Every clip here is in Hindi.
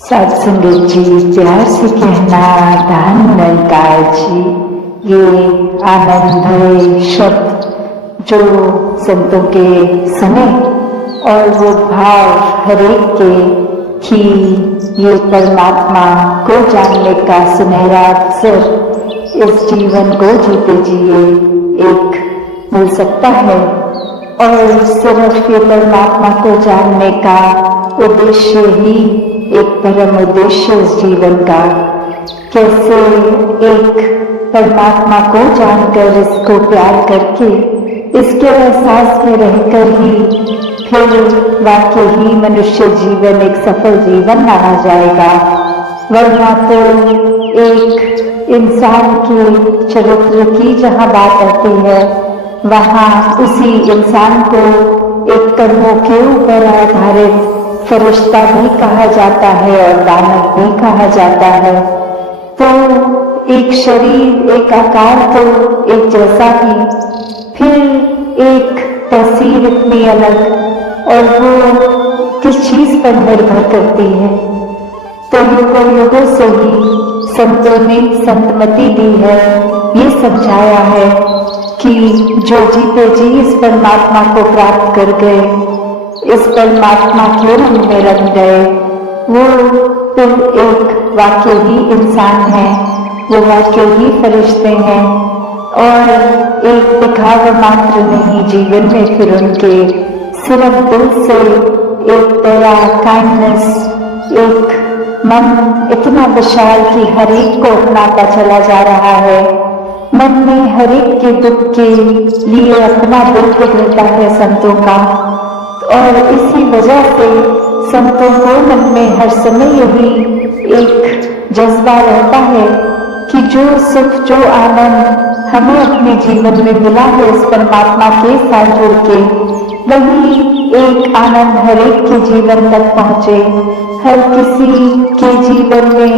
सात संगत जी, प्यार से कहना दान निरंकार जी। ये आनंद भरे शब्द जो संतों के समय और वो भाव हरेक के कि ये परमात्मा को जानने का सुनहरा अवसर इस जीवन को जीते जिए एक मिल सकता है। और सिर्फ ये परमात्मा को जानने का उद्देश्य ही एक परम उद्देश्य इस जीवन का। कैसे एक परमात्मा को जानकर इसको प्यार करके इसके एहसास में रहकर ही फिर वाकई ही मनुष्य जीवन एक सफल जीवन माना जाएगा। वरना तो एक इंसान के चरित्र की जहाँ बात आती है वहाँ उसी इंसान को एक कर्मों के ऊपर आधारित फरिश्ता भी कहा जाता है और दानव भी कहा जाता है। तो एक शरीर एक आकार तो एक जैसा ही, फिर एक तस्वीर इतनी अलग, और वो किस चीज पर निर्भर करती है। तो युगों से ही संतों ने संतमति दी है, ये समझाया है कि जो जीते जी इस परमात्मा को प्राप्त कर गए, इस परमात्मा के रंग में रंग गए, वो फिर एक वाकई ही इंसान है, वो वाकई ही फरिश्ते हैं। और एक दिखावा मात्र नहीं जीवन में फिर उनके सिर्फ दिल से एक दया, काइंडनेस, एक मन इतना विशाल कि हर एक को अपनाता चला जा रहा है। मन में हर एक के दुख के लिए अपना दुख रहता है संतों का, और इसी वजह से संतों को मन में हर समय यही एक जज्बा रहता है कि जो सुख, जो आनंद हमें अपने जीवन में मिला है इस परमात्मा के साथ जुड़ के, वही एक आनंद हर एक के जीवन तक पहुँचे। हर किसी के जीवन में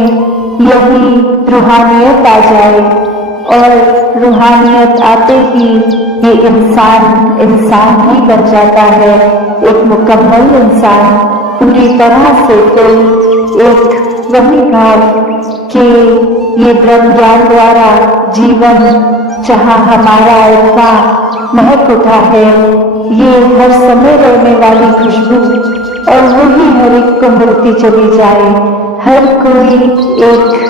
यही रूहानियत आ जाए, और रूहानियत आते ही ये इंसान ही बन जाता है, एक मुकम्मल इंसान पूरी तरह से। फिर एक वही भाव कि ये ब्रह्म ज्ञान द्वारा जीवन जहाँ हमारा इतना महक उठा है, ये हर समय रहने वाली खुशबू, और वही हर एक को मिलती चली जाए। हर कोई एक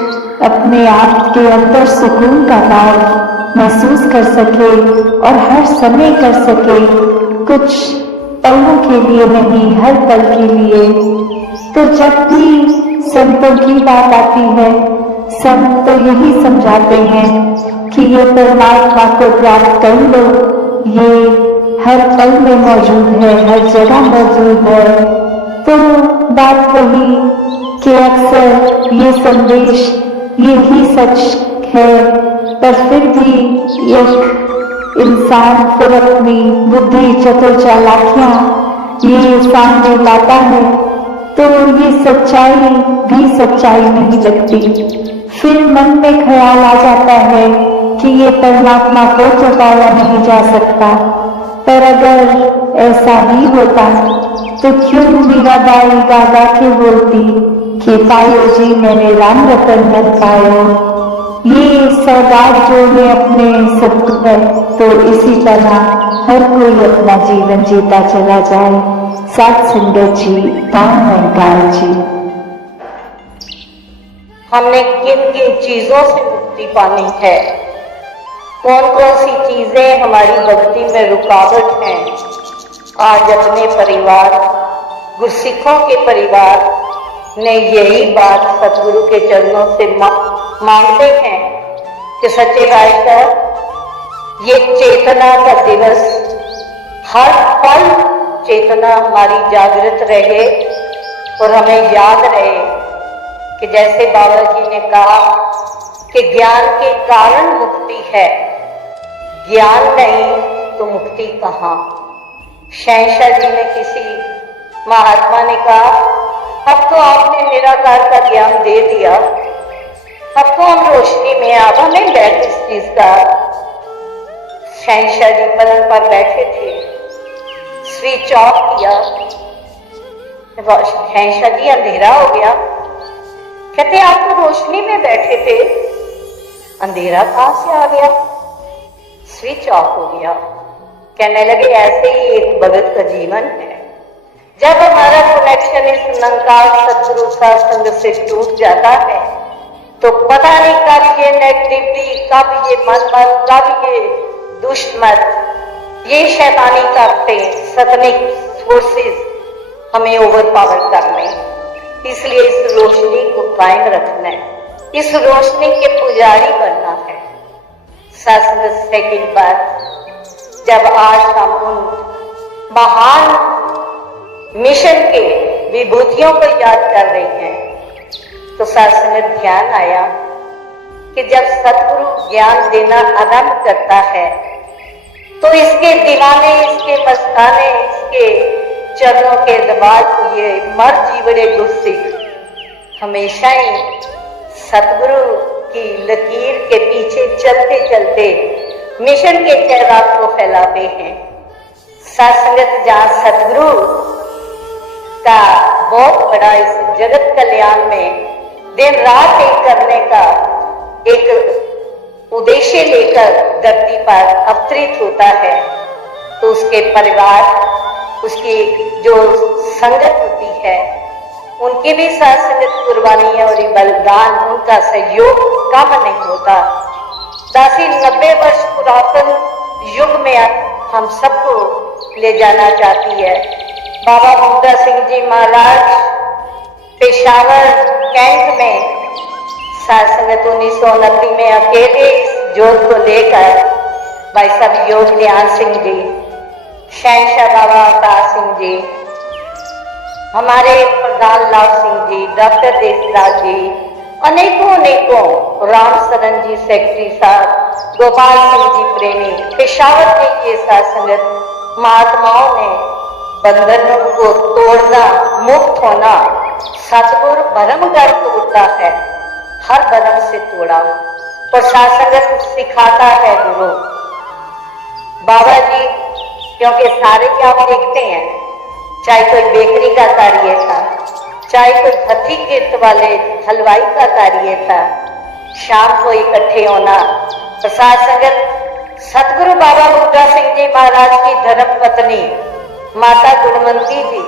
अपने आप के अंदर सुकून का भाव महसूस कर सके और हर समय कर सके, कुछ पलों के लिए नहीं, हर पल के लिए। तो जब भी संतों की बात आती है, संत तो यही समझाते हैं कि ये परमात्मा को प्राप्त कर लो, ये हर पल में मौजूद है, हर जगह मौजूद है। तो बात वही कि अक्सर ये संदेश ये ही सच है, पर फिर भी एक इंसान फिर अपनी बुद्धि, चतुर चालाकियां ये सामने लाता है, तो ये सच्चाई भी सच्चाई नहीं लगती। फिर मन में ख्याल आ जाता है कि ये परमात्मा को तो पाया नहीं जा सकता। पर अगर ऐसा ही होता तो क्यों मीराबाई गा गा के बोलती कि पायो जी मैंने राम रतन धन पायो। ये सौगात जो मैं अपने सबको है, तो इसी तरह हर कोई अपना जीवन जीता चला जाए। सात संगत जी, दान निरंकार जी। हमने किन किन चीजों से मुक्ति पानी है, कौन कौन सी चीजें हमारी भक्ति में रुकावट हैं, आज अपने परिवार गुरसिखों के परिवार ने यही बात सतगुरु के चरणों से मांगते हैं कि सच्चे भाईसाहब, ये चेतना का दिवस हर पल चेतना हमारी जागृत रहे और हमें याद रहे कि जैसे बाबा जी ने कहा कि ज्ञान के कारण मुक्ति है, ज्ञान नहीं तो मुक्ति कहाँ। शहंशाह जी ने किसी महात्मा ने कहा, अब तो आपने निराकार का ज्ञान दे दिया, अब तो हम रोशनी में, अब हमें डर किस चीज का। शहंशाह जी पलंग पर बैठे थे, स्विच ऑफ किया, शहंशाह जी अंधेरा हो गया, कहते आप तो रोशनी में बैठे थे, अंधेरा कहां से आ गया, स्विच ऑफ हो गया। कहने लगे ऐसे ही एक भगत का जीवन है। जब हमारा कनेक्शन इस निरंकार सतगुरु सत्संग से टूट जाता है तो पता नहीं कब ये नेगेटिविटी, कब ये मनमत, कब ये दुष्मत, ये शैतानी ताकतें, सतनिक फोर्सेस हमें ओवरपावर कर लें। इसलिए इस रोशनी को कायम रखना है, इस रोशनी के पुजारी बनना है। सत्संग सेकंड बात, जब आज हम उन महान मिशन के विभूतियों को याद कर रहे हैं तो सत्संग ध्यान आया कि जब सतगुरु ज्ञान देना आरंभ करता है तो इसके दीवाने, इसके मस्ताने, इसके चरणों के दबाव हुए मर जीवड़े गुस्सिख हमेशा ही सतगुरु की लकीर के पीछे चलते चलते मिशन के चेहरात को फैलाते हैं। सत्संगत जहां सतगुरु का बहुत बड़ा इस जगत कल्याण में दिन रात एक करने का एक उद्देश्य लेकर धरती पर अवतरित होता है तो उसके परिवार, उसकी जो संगत होती है, उनकी भी सत्संगत कुर्बानी और बलिदान, उनका सहयोग कम नहीं होता। दासी 90 वर्ष पुरातन युग में हम सबको ले जाना चाहती है। बाबा बूटा सिंह जी महाराज पेशावर कैंट में सत्संगत 1929 में अकेले इस जोत को लेकर भाई साहब योग ध्यान सिंह जी, शहनशाह बाबा अवतार सिंह जी, हमारे प्रधान लाभ सिंह जी, डॉक्टर देसराज जी, अनेकों राम सरन जी सेक्रेटरी साहब, गोपाल सिंह जी प्रेमी, पेशावर के ये सत्संगत महात्माओं ने बंधनों को तोड़ना, मुक्त होना, सतगुरु भरम कर तोड़ता है, हर भरम से तोड़ा और सत्संगत सिखाता है गुरु। बाबा जी क्योंकि सारे ही आप देखते हैं, चाहे कोई बेकरी का कार्य था, चाहे कोई हथी गिरत वाले हलवाई का कार्य था, शाम को इकट्ठे होना। प्रसाद संगत सतगुरु बाबा बूटा सिंह जी महाराज की धर्म पत्नी माता गुणवंती जी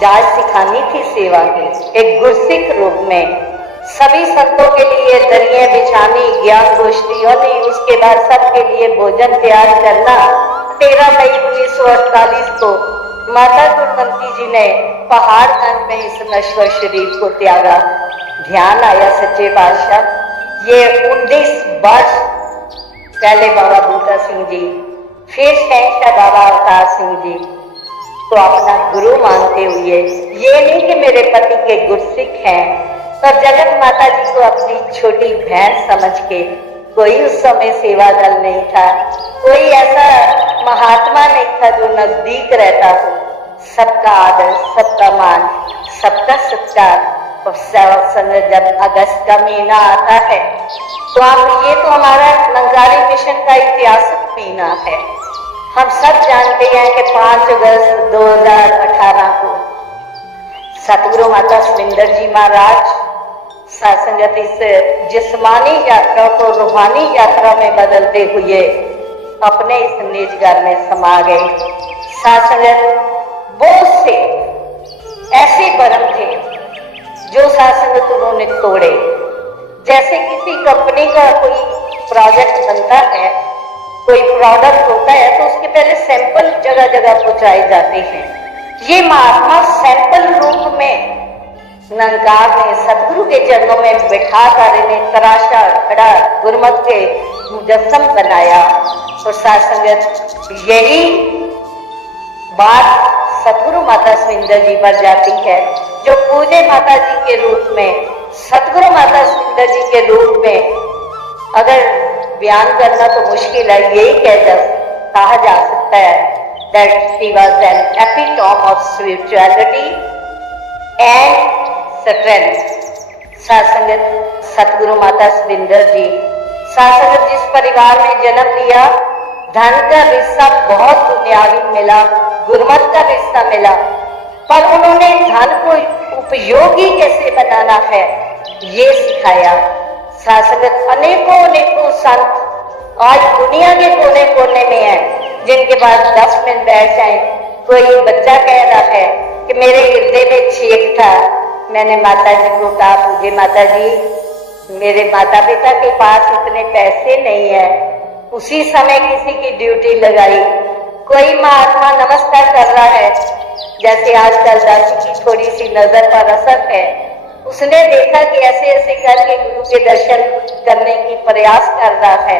जाच सिखानी थी सेवा की। एक गुरसिख रूप में सभी संतों के लिए दरिया बिछानी, ज्ञान गोष्ठी होनी, उसके बाद सबके लिए भोजन तैयार करना। 13 मई 1948 को माता गुणवंती जी ने पहाड़गंज में इस नश्वर शरीर को त्यागा। ध्यान आया सच्चे बादशाह, ये 19 वर्ष पहले बाबा बूटा सिंह जी, फिर शहनशाह बाबा अवतार सिंह जी तो अपना गुरु मानते हुए, ये नहीं कि मेरे पति के गुरसिख हैं, पर जगत माता जी को अपनी छोटी बहन समझ के, कोई उस समय सेवा दल नहीं था, कोई ऐसा महात्मा नहीं था जो नजदीक रहता हो। सबका आदर, सबका मान, सबका सत्कार। जब अगस्त का महीना आता है तो आप, ये तो हमारा नंगारी मिशन का ऐतिहासिक महीना है। हम सब जानते हैं कि 5 अगस्त 2018 को सतगुरु माता सुविंदर जी महाराज सत्संगत इस जिस्मानी यात्रा को रूहानी यात्रा में बदलते हुए अपने इस निज घर में समा गए। सत्संगत बहुत से ऐसे भरम थे जो सत्संगत उन्होंने तोड़े। जैसे किसी कंपनी का कोई प्रोजेक्ट बनता है, कोई प्रोडक्ट होता है तो उसके पहले सैंपल जगह जगह पहुंचाए जाते हैं। ये महात्मा सैंपल रूप में नंगार ने सतगुरु के चरणों में बिठा कर इन्हें तराशा, खड़ा गुरमत के मुजस्सम बनाया। और सत्संगत यही बात सतगुरु माता सुविंदर जी पर जाती है, जो पूजे माता जी के रूप में, सतगुरु माता सुविंदर जी के रूप में अगर बयान करना तो मुश्किल है, यही कहा जा सकता है that she was an epitome of spirituality and strength। सत्संगत सतगुरु माता सुविंदर जी, सत्संगत जिस परिवार में जन्म लिया, धन का रिश्ता बहुत दुनियावी मिला, गुरमत का रिश्ता मिला, पर उन्होंने धन को उपयोगी कैसे बनाना है ये सिखाया। सासंगत अनेकों अनेकों संत आज दुनिया के कोने कोने में है, जिनके पास 10 मिनट बैठ जाए। कोई बच्चा कह रहा है कि मेरे हृदय में छेद था, मैंने माता जी को कहा मुझे माता जी मेरे माता पिता के पास इतने पैसे नहीं है। उसी समय किसी की ड्यूटी लगाई। कोई महात्मा नमस्कार कर रहा है, जैसे आजकल दासी की थोड़ी सी नजर पर असर है, उसने देखा कि ऐसे ऐसे करके गुरु के दर्शन करने की प्रयास कर रहा है,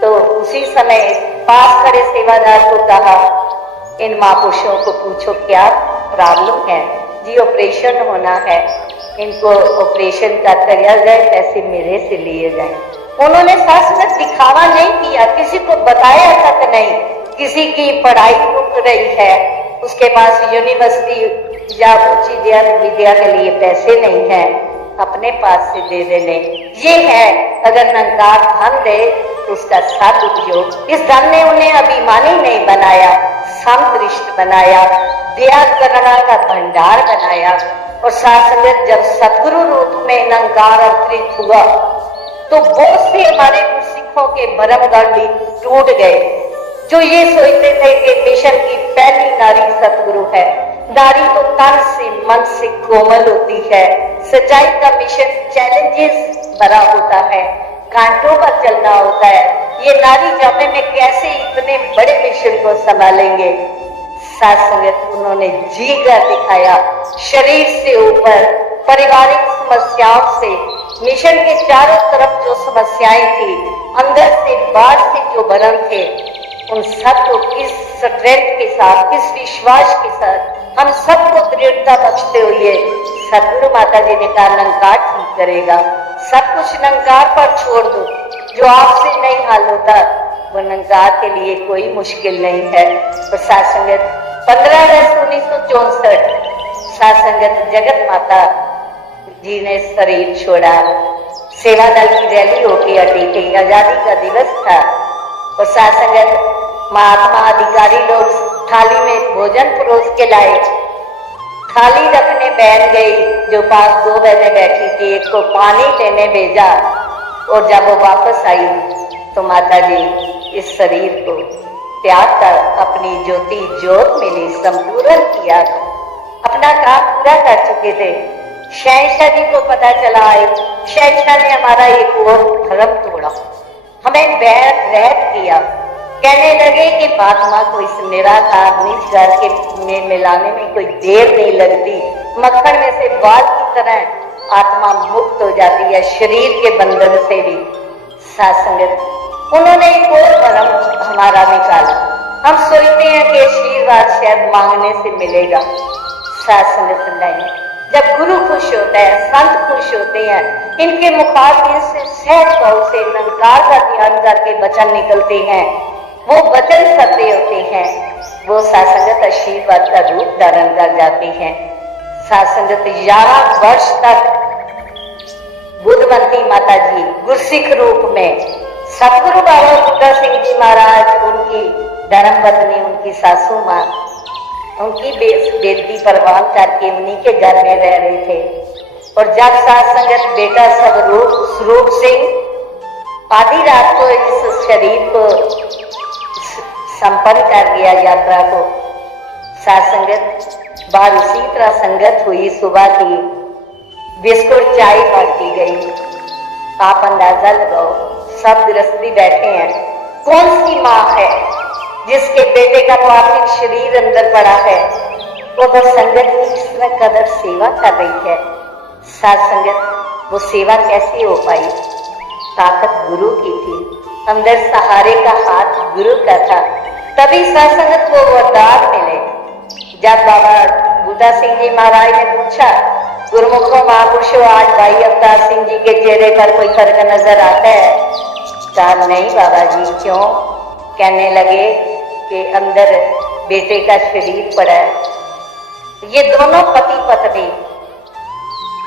तो उसी समय पास खड़े सेवादार को कहा इन महापुरुषों को पूछो क्या प्रॉब्लम है जी, ऑपरेशन होना है, इनको ऑपरेशन का किया जाए, पैसे मेरे से लिए जाए। उन्होंने शास्त्र दिखावा नहीं किया, किसी को बताया तक नहीं। किसी की पढ़ाई रुक रही है, उसके पास यूनिवर्सिटी या उच्च विद्या के लिए पैसे नहीं है, अपने पास से दे देने। ये है अगर निरंकार धन दे उसका सदुपयोग। इस धन ने उन्हें अभिमानी नहीं बनाया, समदृष्ट बनाया, दया करुणा का भंडार बनाया। और सासंगत जब सतगुरु रूप में निरंकार अवतरित हुआ तो बहुत से हमारे सिखों के भ्रम भी टूट गए, जो ये सोचते थे कि मिशन की पहली नारी सतगुरु है। नारी तो तन से मन से कोमल होती है। सच्चाई का मिशन चैलेंजेस भरा होता है, कांटों पर चलना होता है। ये नारी जामे में कैसे इतने बड़े मिशन को संभालेंगे। सत्संगत उन्होंने जी कर दिखाया। शरीर से ऊपर पारिवारिक समस्याओं से, मिशन के चारों तरफ जो समस्याएं थी, अंदर से बाहर से जो भरम थे, उन सबको किस स्ट्रेंथ के साथ, किस विश्वास के साथ, हम सबको दृढ़ता बख्शते हुए सतगुरु माता जी ने कहा निरंकार ठीक करेगा। सब कुछ निरंकार पर छोड़ दो, जो आपसे नहीं हाल होता वो निरंकार के लिए कोई मुश्किल नहीं है। और सासंगत 15 अगस्त 1964 सासंगत जगत माता जी ने शरीर छोड़ा। सेवा दल की रैली होके हटी थी, आजादी का दिवस था। और सासंगत महात्मा अधिकारी लोग थाली में भोजन परोस के लाए, थाली रखने बैठ गई। जो पास 2 बहनें बैठी थी, एक को पानी लेने भेजा, और जब वो वापस आई तो माता जी इस शरीर को त्याग कर अपनी ज्योति ज्योत मिली संपूर्ण किया, अपना काम पूरा कर चुके थे। शहंशाह जी को पता चला है, शहंशाह ने हमारा एक और धर्म तोड़ा, हमें बैर रैत किया। कहने लगे कि महात्मा को इस निराकार निज घर के में मिलाने में कोई देर नहीं लगती, मक्खन में से बाल की तरह आत्मा मुक्त हो जाती है शरीर के बंधन से भी। सासंगत उन्होंने एक और भ्रम हमारा निकाला। हम सोचते हैं कि आशीर्वाद शायद मांगने से मिलेगा। सासंगत नहीं, जब गुरु खुश होता है, संत खुश होते हैं, इनके मुखातिब से सहज भाव से निरंकार का ध्यान करके वचन निकलते हैं, वो वचन सत्य होते हैं, वो सासंगत आशीर्वाद का रूप धारण कर जाते हैं। सासंगत 11 वर्ष तक बुद्धवंती माता जी गुरसिख रूप में, सतगुरु बाबा बूटा सिंह जी महाराज उनकी धर्मपत्नी, उनकी सासू माँ, उनकी बेटी परवान करके उन्हीं के घर में रह रहे थे। और जब सासंगत बेटा स्वरूप सिंह आधी रात को इस शरीर को संपन्न कर दिया यात्रा को, सासंगत बाहर उसी तरह संगत हुई। सुबह की बिस्कुट चाय बांटी गई। आप अंदाजा लगाओ, सब गृहस्थी बैठे हैं, कौन सी माँ है जिसके बेटे का पार्थिव शरीर अंदर पड़ा है, वो बस संगत की इस तरह कदर सेवा कर रही है। सत्संगत वो सेवा कैसे हो पाई? ताकत गुरु की थी, अंदर सहारे का हाथ गुरु का था, तभी सत्संगत को वरदान मिले। जब बाबा बूटा सिंह जी महाराज ने पूछा, गुरुमुखों महापुरुषों, आज भाई अवतार सिंह जी के चेहरे पर कोई फर्क नजर आता है? कहा नहीं बाबा जी, क्यों? कहने लगे कि अंदर बेटे का शरीर पड़ा है। ये दोनों पति पत्नी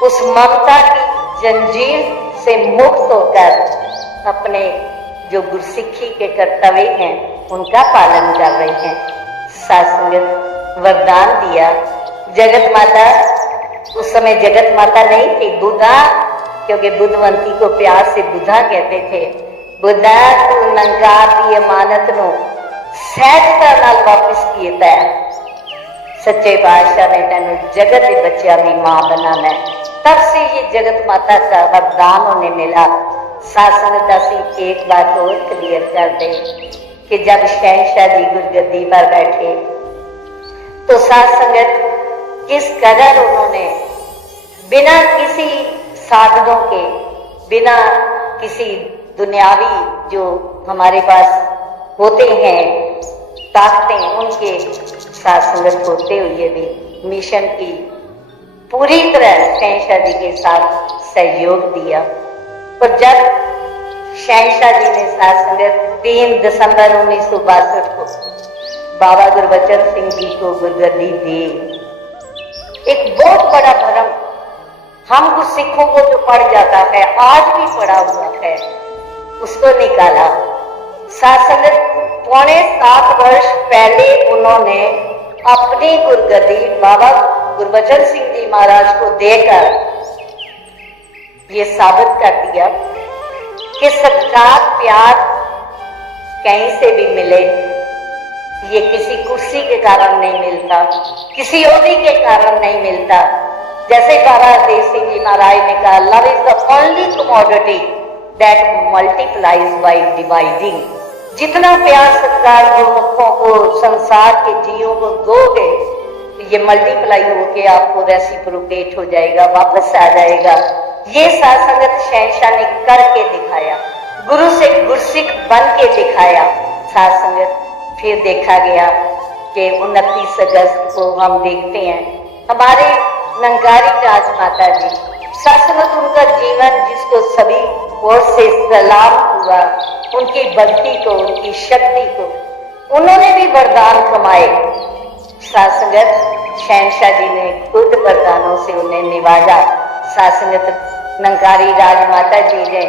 उस ममता की जंजीर से मुक्त होकर अपने जो गुरसिक्खी के कर्तव्य हैं उनका पालन कर रहे हैं। सत्संगत वरदान दिया, जगत माता उस समय जगत माता नहीं थी, बुधा, क्योंकि बुद्धवंती को प्यार से बुधा कहते थे। बुधा तू नंकार दी अमानत नो सहजता नाल वापिस कीता है। सच्चे पातशाह ने तेन जगत के बच्चों की मां बनाना है। तब से ये जगत माता का वरदान उन्हें मिला। सासंगत ਅਸੀਂ एक बात और क्लियर कर दें कि जब शहंशाह जी गुरगद्दी पर बैठे तो साथ संगत किस कदर उन्होंने बिना किसी साधनों के, बिना किसी दुनियावी जो हमारे पास होते हैं ताकतें, उनके साथ संगत होते हुए भी मिशन की पूरी तरह शहंशाह जी के साथ सहयोग दिया। और जब शहंशाह जी ने साथ संगत 3 दिसंबर 1962 को बाबा गुरबचन सिंह जी को गुरगद्दी दी, एक बहुत बड़ा भ्रम हम कुछ सिखों को जो पड़ जाता है, आज भी पड़ा हुआ है, उसको निकाला। साथ संगत 7.25 वर्ष पहले उन्होंने अपनी गुरगद्दी बाबा गुरबचन सिंह जी महाराज को देकर ये साबित कर दिया कि सच्चा प्यार कहीं से भी मिले, ये किसी कुर्सी के कारण नहीं मिलता, किसी ओहदे के कारण नहीं मिलता। जैसे बाबा देव सिंह जी महाराज ने कहा, love is the only commodity that multiplies by dividing. जितना प्यार सत्कार गुरुमुखों को, संसार के जीवों को दोगे, ये मल्टीप्लाई होके आपको रेसिप्रोकेट हो जाएगा, वापस आ जाएगा। ये साथ संगत शहंशाह ने करके दिखाया, गुरु से गुरसिख बन के दिखाया। साथ संगत फिर देखा गया कि 29 अगस्त को हम देखते हैं हमारे नंगारी राजमाता जी, साथ संगत उनका जीवन जिसको सभी ओर से सलाम हुआ, उनकी भक्ति को, उनकी शक्ति को, उन्होंने भी वरदान कमाए। साथ संगत शहंशाह जी ने खुद वरदानों से उन्हें निवाजा। साथ संगत नंगारी राजमाता जी ने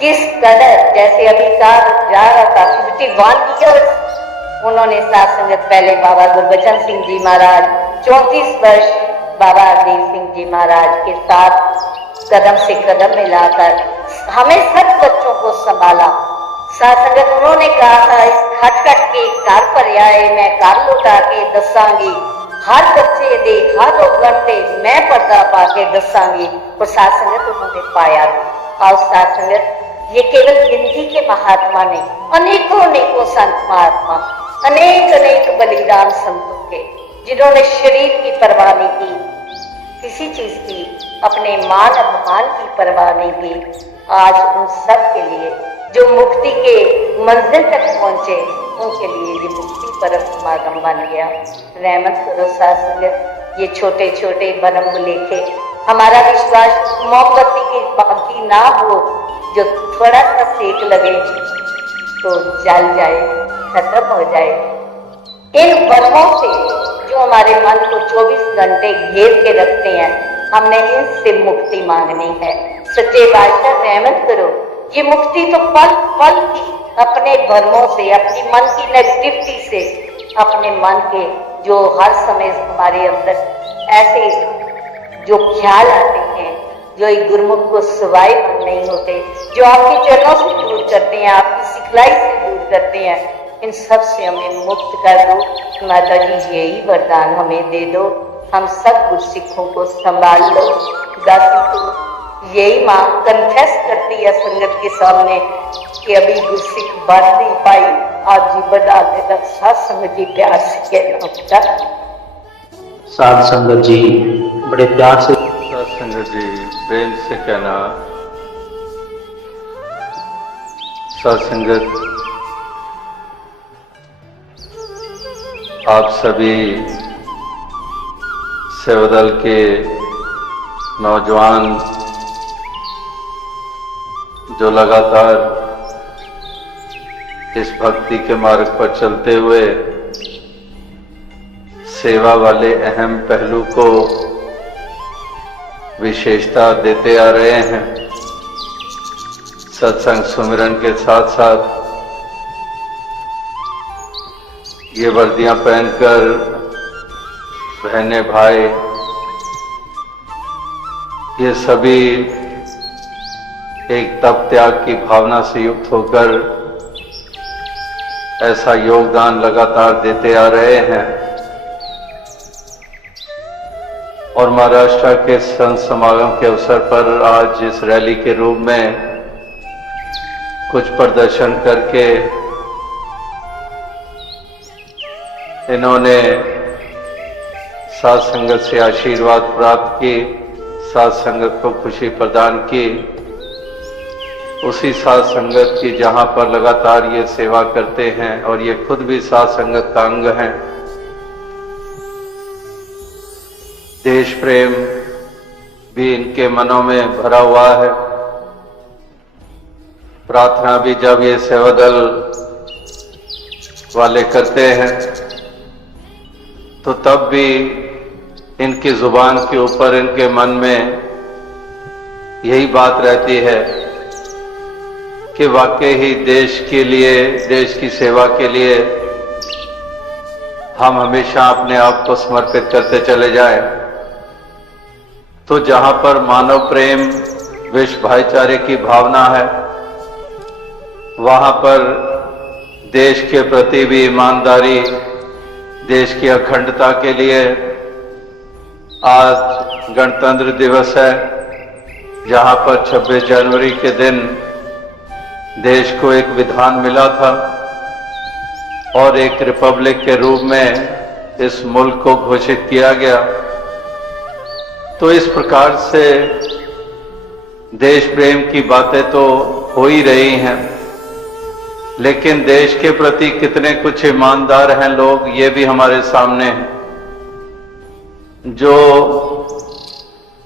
किस कदर, जैसे अभी कहा जा रहा था 51 ईयर्स उन्होंने साथ संगत पहले बाबा गुरबचन सिंह जी महाराज, 34 वर्ष बाबा देव सिंह जी महाराज के साथ कदम से कदम मिलाकर हमें सब बच्चों को संभाला। साथ संगत उन्होंने कहा था, इस खट खट के घर पर आए मैं घर लुटा के दसांगी, हर बच्चे दे हर लोगन ते मैं पर्दा पा के दसांगी। और साथ संगत उन्होंने पाया। और साथ संगत ये केवल गिनती के महात्मा नहीं, अनेकों अनेकों संत महात्मा, अनेक अनेक बलिदान संतों के, जिन्होंने शरीर की परवाह नहीं की, किसी चीज की, अपने मान अपमान की परवाह नहीं की। आज उन सब के लिए जो मुक्ति के मंजिल तक पहुंचे, उनके लिए ये मुक्ति पर्व समागम बन गया। रहमत करो साथ संगत, ये छोटे छोटे बरम लेके हमारा विश्वास मोमबत्ती की बाकी ना हो, जो थोड़ा सा सेक लगे तो जल जाए, खत्म हो जाए। इन बरमों से जो हमारे मन को 24 घंटे घेर के रखते हैं, हमने इनसे मुक्ति मांगनी है। सच्चे बादशाह रहमत करो, ये मुक्ति तो पल पल की अपने भरमों से, अपनी मन की नेगेटिविटी से, अपने मन के जो हर समय हमारे अंदर ऐसे जो ख्याल आते हैं, जो एक गुरुमुख को सिवाय मन नहीं होते, जो आपके चरणों से दूर करते हैं, आपकी सिखलाई से दूर करते हैं, इन सब से हमें मुक्त कर दो। माता जी यही वरदान हमें दे दो, हम सब गुरसिखों को संभाल लो। दासी को यही माँ कन्फेस करती है संगत के सामने कि अभी गुरसिख बन नहीं पाई, आप जी बना देना। साथ संगत जी प्यार से कहना होता। साध संगत जी बड़े प्यार से, साध संगत जी प्रेम से कहना। साध संगत आप सभी सेवादल के नौजवान जो लगातार इस भक्ति के मार्ग पर चलते हुए सेवा वाले अहम पहलू को विशेषता देते आ रहे हैं, सत्संग सुमिरन के साथ साथ ये वर्दियां पहनकर बहने भाई ये सभी एक तप त्याग की भावना से युक्त होकर ऐसा योगदान लगातार देते आ रहे हैं और महाराष्ट्र के संत समागम के अवसर पर आज इस रैली के रूप में कुछ प्रदर्शन करके इन्होंने साध संगत से आशीर्वाद प्राप्त की, साध संगत को खुशी प्रदान की। उसी साध संगत की जहां पर लगातार ये सेवा करते हैं और ये खुद भी साध संगत का अंग हैं। देश प्रेम भी इनके मनों में भरा हुआ है। प्रार्थना भी जब ये सेवा दल वाले करते हैं तो तब भी इनकी जुबान के ऊपर, इनके मन में यही बात रहती है कि वाकई ही देश के लिए, देश की सेवा के लिए हम हमेशा अपने आप को समर्पित करते चले जाएं। तो जहां पर मानव प्रेम, विश्व भाईचारे की भावना है, वहां पर देश के प्रति भी ईमानदारी, देश की अखंडता के लिए आज गणतंत्र दिवस है, जहां पर 26 जनवरी के दिन देश को एक विधान मिला था और एक रिपब्लिक के रूप में इस मुल्क को घोषित किया गया। तो इस प्रकार से देश प्रेम की बातें तो हो ही रही हैं, लेकिन देश के प्रति कितने कुछ ईमानदार हैं लोग, ये भी हमारे सामने है। जो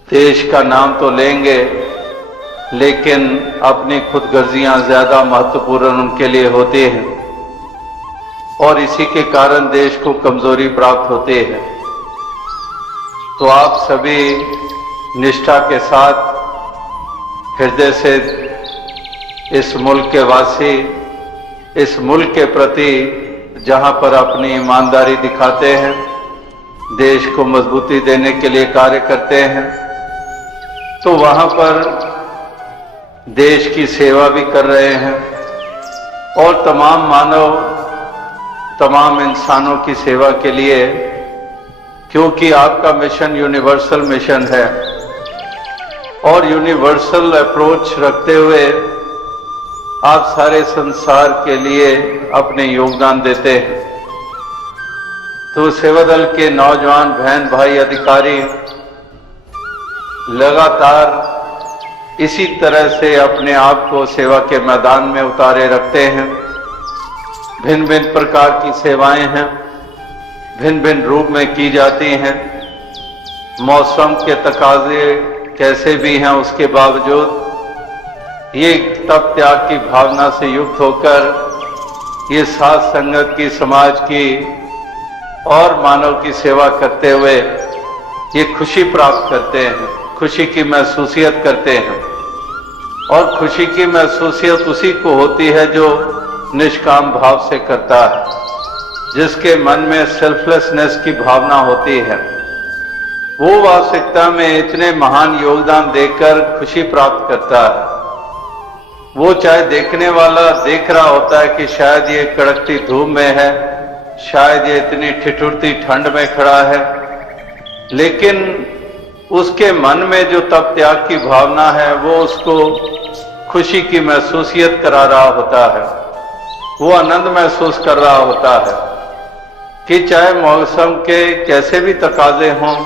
देश का नाम तो लेंगे लेकिन अपनी खुदगर्जियां ज्यादा महत्वपूर्ण उनके लिए होती हैं और इसी के कारण देश को कमजोरी प्राप्त होती है। तो आप सभी निष्ठा के साथ हृदय से इस मुल्क के वासी, इस मुल्क के प्रति जहां पर अपनी ईमानदारी दिखाते हैं, देश को मजबूती देने के लिए कार्य करते हैं, तो वहां पर देश की सेवा भी कर रहे हैं और तमाम मानव, तमाम इंसानों की सेवा के लिए, क्योंकि आपका मिशन यूनिवर्सल मिशन है और यूनिवर्सल अप्रोच रखते हुए आप सारे संसार के लिए अपने योगदान देते हैं। तो सेवा दल के नौजवान बहन भाई अधिकारी लगातार इसी तरह से अपने आप को सेवा के मैदान में उतारे रखते हैं। भिन्न भिन्न प्रकार की सेवाएं हैं, भिन्न भिन्न रूप में की जाती हैं। मौसम के तकाजे कैसे भी हैं, उसके बावजूद ये तप त्याग की भावना से युक्त होकर ये साध संगत की, समाज की और मानव की सेवा करते हुए ये खुशी प्राप्त करते हैं, खुशी की महसूसियत करते हैं। और खुशी की महसूसियत उसी को होती है जो निष्काम भाव से करता है, जिसके मन में सेल्फलेसनेस की भावना होती है। वो वास्तविकता में इतने महान योगदान देकर खुशी प्राप्त करता है। वो चाहे देखने वाला देख रहा होता है कि शायद ये कड़कती धूप में है, शायद ये इतनी ठिठुरती ठंड में खड़ा है, लेकिन उसके मन में जो तप त्याग की भावना है वो उसको खुशी की महसूसियत करा रहा होता है। वो आनंद महसूस कर रहा होता है कि चाहे मौसम के कैसे भी तकाजे हों,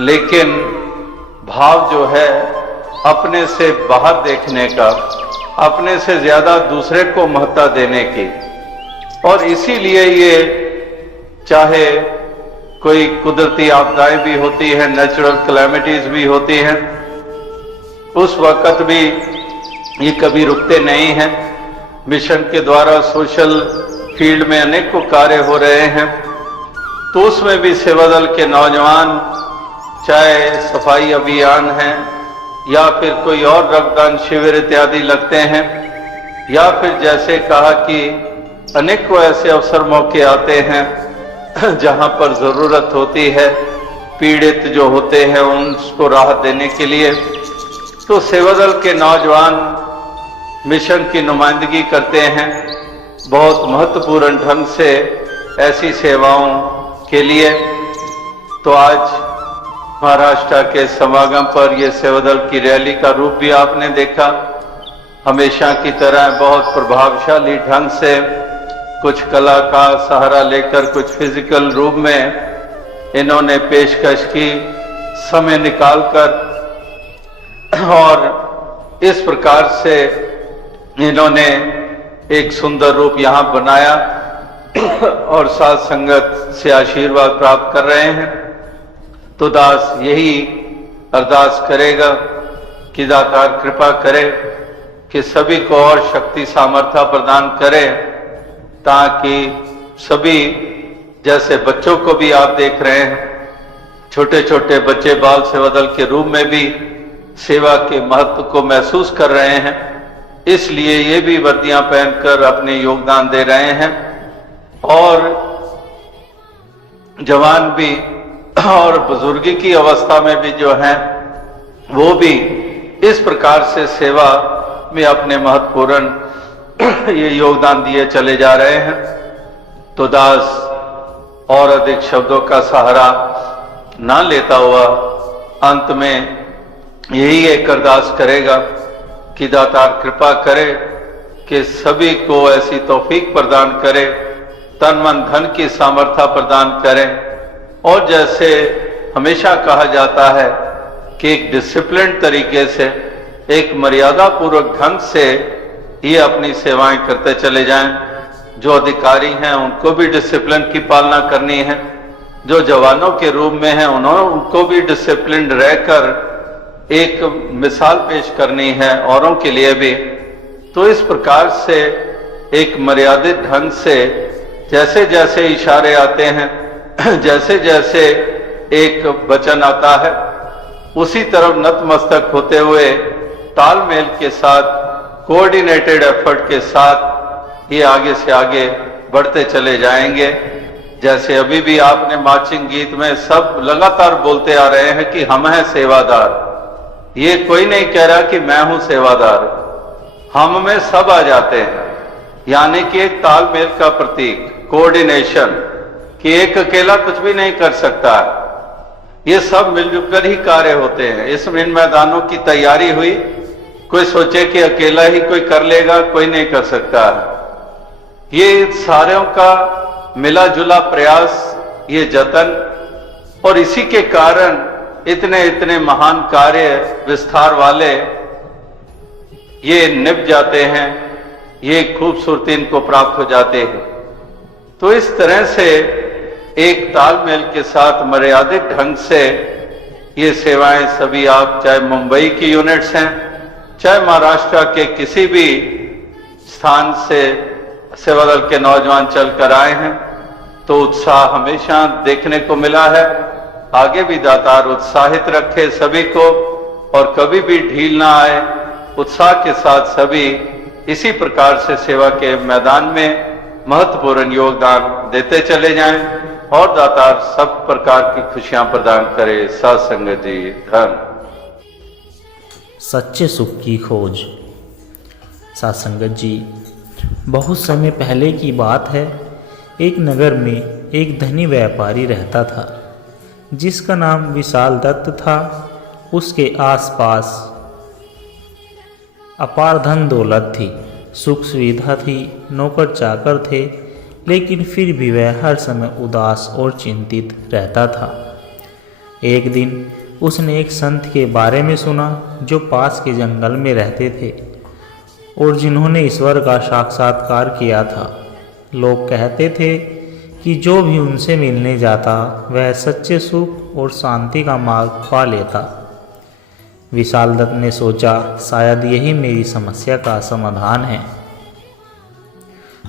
लेकिन भाव जो है अपने से बाहर देखने का, अपने से ज्यादा दूसरे को महत्ता देने की। और इसीलिए ये चाहे कोई कुदरती आपदाएं भी होती हैं, नेचुरल कैलेमिटीज भी होती हैं, उस वक्त भी ये कभी रुकते नहीं हैं। मिशन के द्वारा सोशल फील्ड में अनेकों कार्य हो रहे हैं, तो उसमें भी सेवा दल के नौजवान, चाहे सफाई अभियान है या फिर कोई और रक्तदान शिविर इत्यादि लगते हैं, या फिर जैसे कहा कि अनेकों ऐसे अवसर मौके आते हैं जहां पर जरूरत होती है पीड़ित जो होते हैं उनको राहत देने के लिए। तो सेवा दल के नौजवान मिशन की नुमाइंदगी करते हैं बहुत महत्वपूर्ण ढंग से ऐसी सेवाओं के लिए। तो आज महाराष्ट्र के समागम पर यह सेवा दल की रैली का रूप भी आपने देखा। हमेशा की तरह बहुत प्रभावशाली ढंग से कुछ कला का सहारा लेकर, कुछ फिजिकल रूप में इन्होंने पेशकश की, समय निकालकर, और इस प्रकार से इन्होंने एक सुंदर रूप यहां बनाया और साथ संगत से आशीर्वाद प्राप्त कर रहे हैं। तो दास यही अरदास करेगा कि दातार कृपा करे कि सभी को और शक्ति सामर्थ्य प्रदान करे, ताकि सभी, जैसे बच्चों को भी आप देख रहे हैं, छोटे छोटे बच्चे बाल सेवा दल के रूप में भी सेवा के महत्व को महसूस कर रहे हैं, इसलिए ये भी वर्दियां पहनकर अपने योगदान दे रहे हैं। और जवान भी और बुजुर्गी की अवस्था में भी जो हैं वो भी इस प्रकार से सेवा में अपने महत्वपूर्ण ये योगदान दिए चले जा रहे हैं। तो दास और अधिक शब्दों का सहारा ना लेता हुआ अंत में यही एक अरदास करेगा कि दातार कृपा करे कि सभी को ऐसी तौफीक प्रदान करे, तन मन धन की सामर्थ्य प्रदान करें। और जैसे हमेशा कहा जाता है कि एक डिसिप्लिन तरीके से, एक मर्यादा पूर्वक ढंग से ये अपनी सेवाएं करते चले जाएं। जो अधिकारी हैं उनको भी डिसिप्लिन की पालना करनी है, जो जवानों के रूप में हैं उनको भी डिसिप्लिन रहकर एक मिसाल पेश करनी है औरों के लिए भी। तो इस प्रकार से एक मर्यादित ढंग से जैसे जैसे इशारे आते हैं, जैसे जैसे एक वचन आता है, उसी तरफ नतमस्तक होते हुए तालमेल के साथ, कोऑर्डिनेटेड एफर्ट के साथ ये आगे से आगे बढ़ते चले जाएंगे। जैसे अभी भी आपने मार्चिंग गीत में सब लगातार बोलते आ रहे हैं कि हम हैं सेवादार। ये कोई नहीं कह रहा कि मैं हूं सेवादार, हम में सब आ जाते हैं, यानी कि एक तालमेल का प्रतीक, कोऑर्डिनेशन, कि एक अकेला कुछ भी नहीं कर सकता है, ये सब मिलजुल कर ही कार्य होते हैं। इस इन मैदानों की तैयारी हुई, कोई सोचे कि अकेला ही कोई कर लेगा, कोई नहीं कर सकता है। ये सारों का मिला जुला प्रयास, ये जतन, और इसी के कारण इतने इतने महान कार्य विस्तार वाले ये निभ जाते हैं, ये खूबसूरती इनको प्राप्त हो जाते हैं। तो इस तरह से एक तालमेल के साथ मर्यादित ढंग से ये सेवाएं सभी आप, चाहे मुंबई की यूनिट्स हैं, चाहे महाराष्ट्र के किसी भी स्थान से सेवा दल के नौजवान चलकर आए हैं, तो उत्साह हमेशा देखने को मिला है। आगे भी दातार उत्साहित रखे सभी को और कभी भी ढील ना आए, उत्साह के साथ सभी इसी प्रकार से सेवा के मैदान में महत्वपूर्ण योगदान देते चले जाएं और दातार सब प्रकार की खुशियां प्रदान करे। साध संगत जी धन। सच्चे सुख की खोज। साध संगत जी, बहुत समय पहले की बात है, एक नगर में एक धनी व्यापारी रहता था जिसका नाम विशाल दत्त था। उसके आसपास अपार धन दौलत थी, सुख सुविधा थी, नौकर चाकर थे, लेकिन फिर भी वह हर समय उदास और चिंतित रहता था। एक दिन उसने एक संत के बारे में सुना जो पास के जंगल में रहते थे और जिन्होंने ईश्वर का साक्षात्कार किया था। लोग कहते थे कि जो भी उनसे मिलने जाता वह सच्चे सुख और शांति का मार्ग पा लेता। विशाल दत्त ने सोचा, शायद यही मेरी समस्या का समाधान है।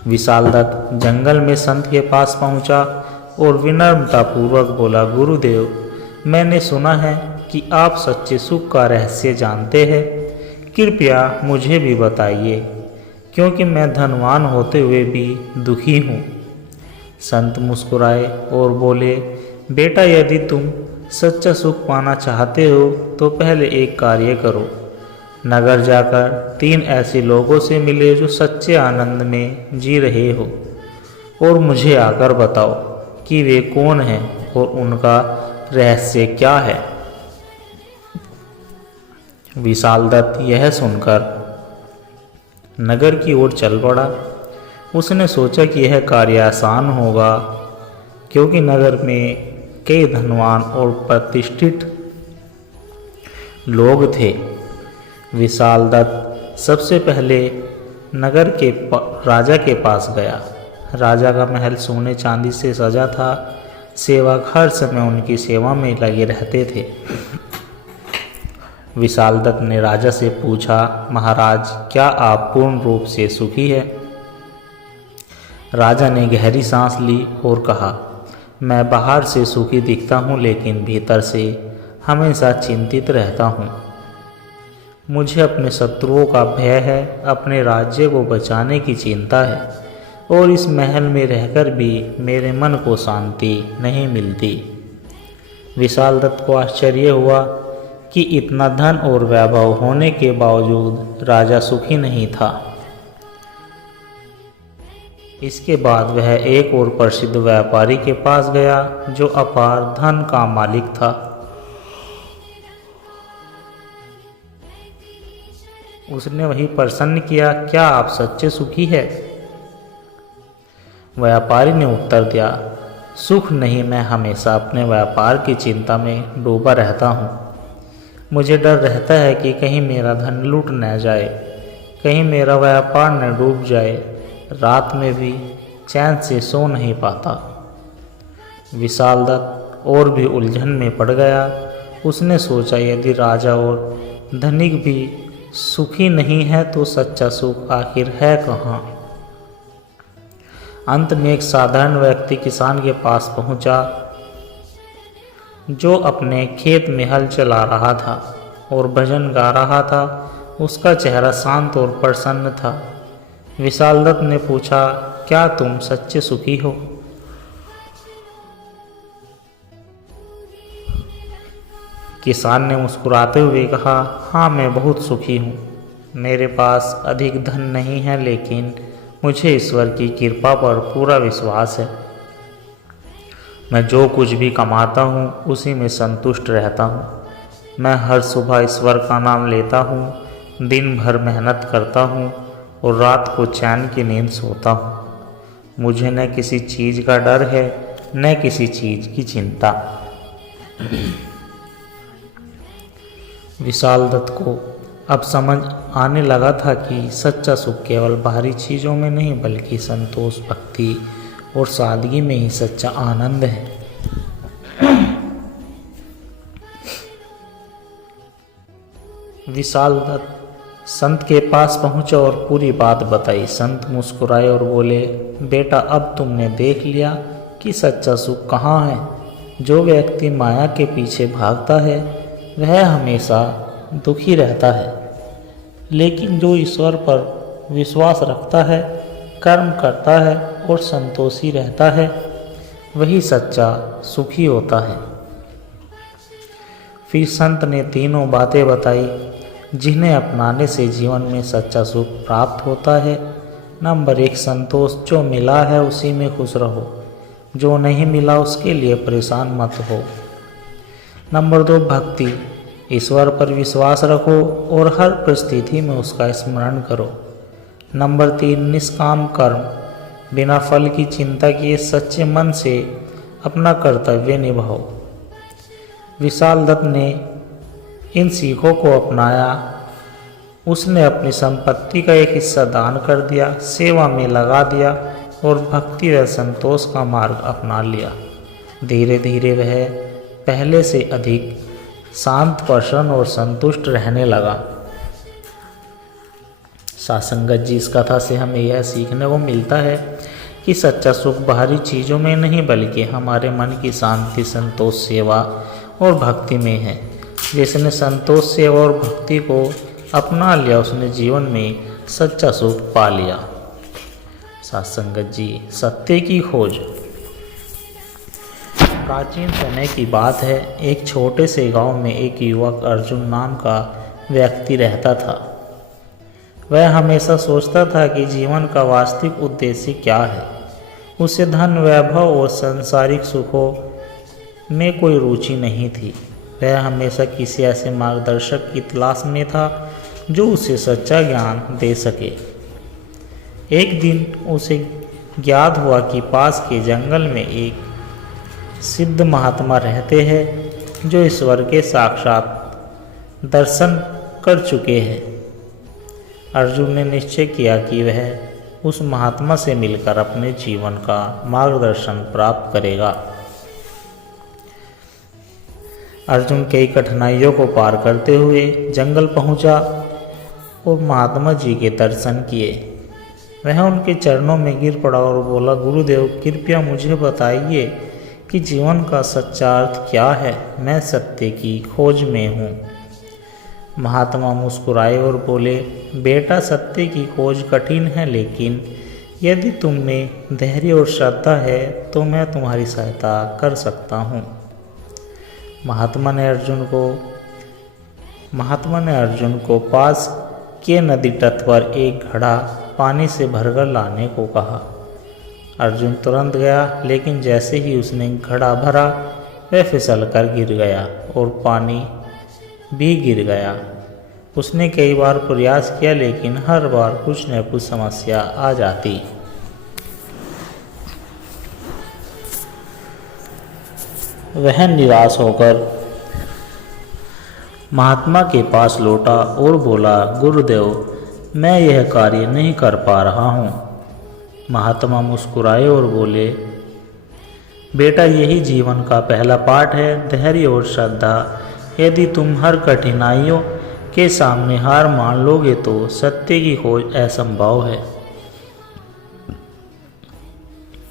विशाल दत्त जंगल में संत के पास पहुंचा और विनम्रतापूर्वक बोला, गुरुदेव, मैंने सुना है कि आप सच्चे सुख का रहस्य जानते हैं, कृपया मुझे भी बताइए, क्योंकि मैं धनवान होते हुए भी दुखी हूँ। संत मुस्कुराए और बोले, बेटा, यदि तुम सच्चा सुख पाना चाहते हो तो पहले एक कार्य करो। नगर जाकर 3 ऐसे लोगों से मिले जो सच्चे आनंद में जी रहे हो और मुझे आकर बताओ कि वे कौन हैं और उनका रहस्य क्या है। विशालदत्त यह सुनकर नगर की ओर चल पड़ा। उसने सोचा कि यह कार्य आसान होगा क्योंकि नगर में कई धनवान और प्रतिष्ठित लोग थे। विशालदत्त सबसे पहले नगर के राजा के पास गया। राजा का महल सोने चांदी से सजा था। सेवक हर समय उनकी सेवा में लगे रहते थे। विशालदत्त ने राजा से पूछा, महाराज, क्या आप पूर्ण रूप से सुखी हैं? राजा ने गहरी सांस ली और कहा, मैं बाहर से सुखी दिखता हूँ लेकिन भीतर से हमेशा चिंतित रहता हूँ। मुझे अपने शत्रुओं का भय है, अपने राज्य को बचाने की चिंता है और इस महल में रहकर भी मेरे मन को शांति नहीं मिलती। विशालदत्त को आश्चर्य हुआ कि इतना धन और वैभव होने के बावजूद राजा सुखी नहीं था। इसके बाद वह एक और प्रसिद्ध व्यापारी के पास गया जो अपार धन का मालिक था। उसने वही प्रश्न किया, क्या आप सच्चे सुखी हैं? व्यापारी ने उत्तर दिया, सुख नहीं, मैं हमेशा अपने व्यापार की चिंता में डूबा रहता हूँ। मुझे डर रहता है कि कहीं मेरा धन लूट न जाए, कहीं मेरा व्यापार न डूब जाए। रात में भी चैन से सो नहीं पाता। विशालदत्त और भी उलझन में पड़ गया। उसने सोचा, यदि राजा और धनिक भी सुखी नहीं है तो सच्चा सुख आखिर है कहाँ? अंत में एक साधारण व्यक्ति किसान के पास पहुंचा जो अपने खेत में हल चला रहा था और भजन गा रहा था। उसका चेहरा शांत और प्रसन्न था। विशालदत्त ने पूछा, क्या तुम सच्चे सुखी हो? किसान ने मुस्कुराते हुए कहा, हाँ, मैं बहुत सुखी हूँ। मेरे पास अधिक धन नहीं है लेकिन मुझे ईश्वर की कृपा पर पूरा विश्वास है। मैं जो कुछ भी कमाता हूँ उसी में संतुष्ट रहता हूँ। मैं हर सुबह ईश्वर का नाम लेता हूँ, दिन भर मेहनत करता हूँ और रात को चैन की नींद सोता हूँ। मुझे न किसी चीज़ का डर है न किसी चीज़ की चिंता। विशालदत्त को अब समझ आने लगा था कि सच्चा सुख केवल बाहरी चीज़ों में नहीं बल्कि संतोष, भक्ति और सादगी में ही सच्चा आनंद है। विशालदत्त संत के पास पहुंचा और पूरी बात बताई। संत मुस्कुराए और बोले, बेटा, अब तुमने देख लिया कि सच्चा सुख कहाँ है। जो व्यक्ति माया के पीछे भागता है वह हमेशा दुखी रहता है, लेकिन जो ईश्वर पर विश्वास रखता है, कर्म करता है और संतोषी रहता है वही सच्चा सुखी होता है। फिर संत ने तीनों बातें बताई जिन्हें अपनाने से जीवन में सच्चा सुख प्राप्त होता है। नंबर 1, संतोष। जो मिला है उसी में खुश रहो, जो नहीं मिला उसके लिए परेशान मत हो। नंबर 2, भक्ति। ईश्वर पर विश्वास रखो और हर परिस्थिति में उसका स्मरण करो। नंबर 3, निष्काम कर्म। बिना फल की चिंता किए सच्चे मन से अपना कर्तव्य निभाओ। विशालदत्त ने इन सीखों को अपनाया। उसने अपनी संपत्ति का एक हिस्सा दान कर दिया, सेवा में लगा दिया और भक्ति व संतोष का मार्ग अपना लिया। धीरे धीरे वह पहले से अधिक शांत, प्रसन्न और संतुष्ट रहने लगा। सासंगत जी, इस कथा से हमें यह सीखने को मिलता है कि सच्चा सुख बाहरी चीज़ों में नहीं बल्कि हमारे मन की शांति, संतोष, सेवा और भक्ति में है। जिसने संतोष, सेवा और भक्ति को अपना लिया उसने जीवन में सच्चा सुख पा लिया। सासंगत जी, सत्य की खोज। प्राचीन समय की बात है। एक छोटे से गांव में एक युवक अर्जुन नाम का व्यक्ति रहता था। वह हमेशा सोचता था कि जीवन का वास्तविक उद्देश्य क्या है। उसे धन, वैभव और सांसारिक सुखों में कोई रुचि नहीं थी। वह हमेशा किसी ऐसे मार्गदर्शक की तलाश में था जो उसे सच्चा ज्ञान दे सके। एक दिन उसे ज्ञात हुआ कि पास के जंगल में एक सिद्ध महात्मा रहते हैं जो ईश्वर के साक्षात दर्शन कर चुके हैं। अर्जुन ने निश्चय किया कि वह उस महात्मा से मिलकर अपने जीवन का मार्गदर्शन प्राप्त करेगा। अर्जुन कई कठिनाइयों को पार करते हुए जंगल पहुंचा और महात्मा जी के दर्शन किए। वह उनके चरणों में गिर पड़ा और बोला, गुरुदेव कृपया मुझे बताइए कि जीवन का सच्चा अर्थ क्या है। मैं सत्य की खोज में हूँ। महात्मा मुस्कुराए और बोले, बेटा सत्य की खोज कठिन है, लेकिन यदि तुम में धैर्य और श्रद्धा है तो मैं तुम्हारी सहायता कर सकता हूँ। महात्मा ने अर्जुन को पास के नदी तट पर एक घड़ा पानी से भरकर लाने को कहा। अर्जुन तुरंत गया, लेकिन जैसे ही उसने घड़ा भरा वह फिसल कर गिर गया और पानी भी गिर गया। उसने कई बार प्रयास किया, लेकिन हर बार कुछ न कुछ समस्या आ जाती। वह निराश होकर महात्मा के पास लौटा और बोला, गुरुदेव मैं यह कार्य नहीं कर पा रहा हूँ। महात्मा मुस्कुराए और बोले, बेटा यही जीवन का पहला पाठ है, धैर्य और श्रद्धा। यदि तुम हर कठिनाइयों के सामने हार मान लोगे तो सत्य की खोज असंभव है।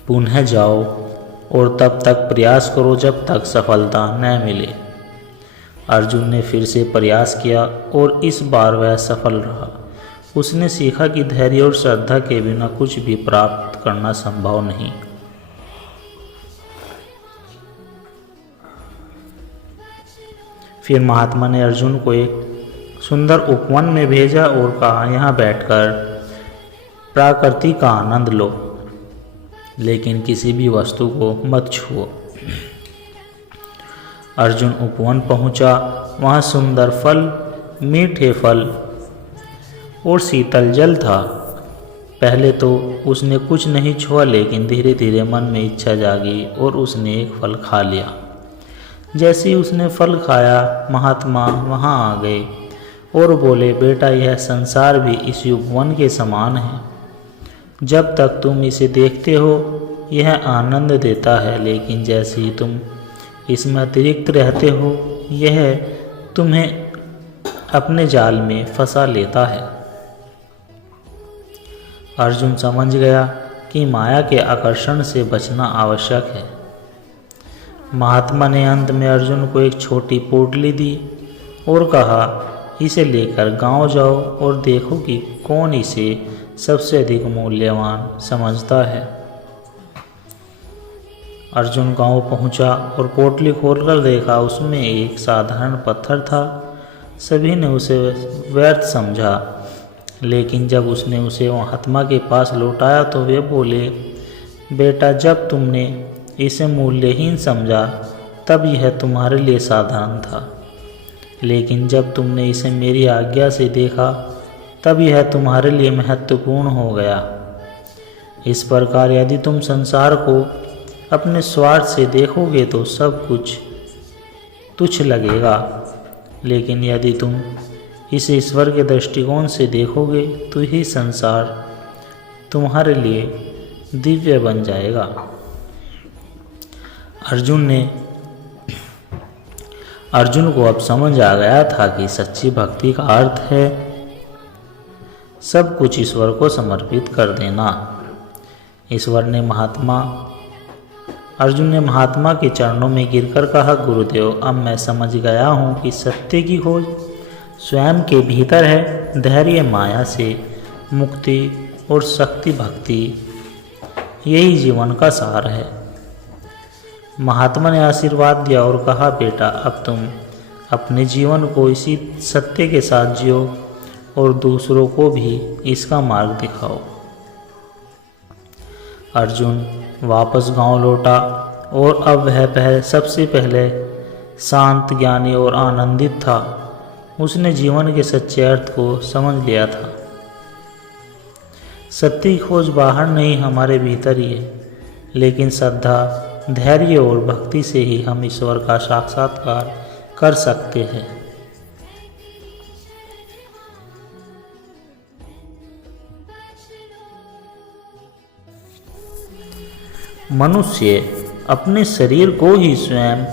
पुनः जाओ और तब तक प्रयास करो जब तक सफलता न मिले। अर्जुन ने फिर से प्रयास किया और इस बार वह सफल रहा। उसने सीखा कि धैर्य और श्रद्धा के बिना कुछ भी प्राप्त करना संभव नहीं। फिर महात्मा ने अर्जुन को एक सुंदर उपवन में भेजा और कहा, यहाँ बैठकर प्रकृति का आनंद लो, लेकिन किसी भी वस्तु को मत छुओ। अर्जुन उपवन पहुंचा। वहाँ सुंदर फल, मीठे फल और शीतल जल था। पहले तो उसने कुछ नहीं छुआ, लेकिन धीरे धीरे मन में इच्छा जागी और उसने एक फल खा लिया। जैसे ही उसने फल खाया, महात्मा वहाँ आ गए और बोले, बेटा यह संसार भी इस उपवन के समान है। जब तक तुम इसे देखते हो यह आनंद देता है, लेकिन जैसे ही तुम इसमें अतिरिक्त रहते हो यह तुम्हें अपने जाल में फंसा लेता है। अर्जुन समझ गया कि माया के आकर्षण से बचना आवश्यक है। महात्मा ने अंत में अर्जुन को एक छोटी पोटली दी और कहा, इसे लेकर गांव जाओ और देखो कि कौन इसे सबसे अधिक मूल्यवान समझता है। अर्जुन गांव पहुंचा और पोटली खोलकर देखा, उसमें एक साधारण पत्थर था। सभी ने उसे व्यर्थ समझा, लेकिन जब उसने उसे महात्मा के पास लौटाया तो वे बोले, बेटा जब तुमने इसे मूल्यहीन समझा तब यह तुम्हारे लिए साधारण था, लेकिन जब तुमने इसे मेरी आज्ञा से देखा तब यह तुम्हारे लिए महत्वपूर्ण हो गया। इस प्रकार यदि तुम संसार को अपने स्वार्थ से देखोगे तो सब कुछ तुच्छ लगेगा, लेकिन यदि तुम इसे ईश्वर के दृष्टिकोण से देखोगे तो ही संसार तुम्हारे लिए दिव्य बन जाएगा। अर्जुन को अब समझ आ गया था कि सच्ची भक्ति का अर्थ है सब कुछ ईश्वर को समर्पित कर देना। अर्जुन ने महात्मा के चरणों में गिरकर कहा, गुरुदेव अब मैं समझ गया हूँ कि सत्य की खोज स्वयं के भीतर है। धैर्य, माया से मुक्ति और शक्ति भक्ति, यही जीवन का सार है। महात्मा ने आशीर्वाद दिया और कहा, बेटा अब तुम अपने जीवन को इसी सत्य के साथ जियो और दूसरों को भी इसका मार्ग दिखाओ। अर्जुन वापस गांव लौटा और अब वह सबसे पहले शांत, ज्ञानी और आनंदित था। उसने जीवन के सच्चे अर्थ को समझ लिया था। सत्य की खोज बाहर नहीं, हमारे भीतर ही है। लेकिन श्रद्धा, धैर्य और भक्ति से ही हम ईश्वर का साक्षात्कार कर सकते हैं। मनुष्य अपने शरीर को ही स्वयं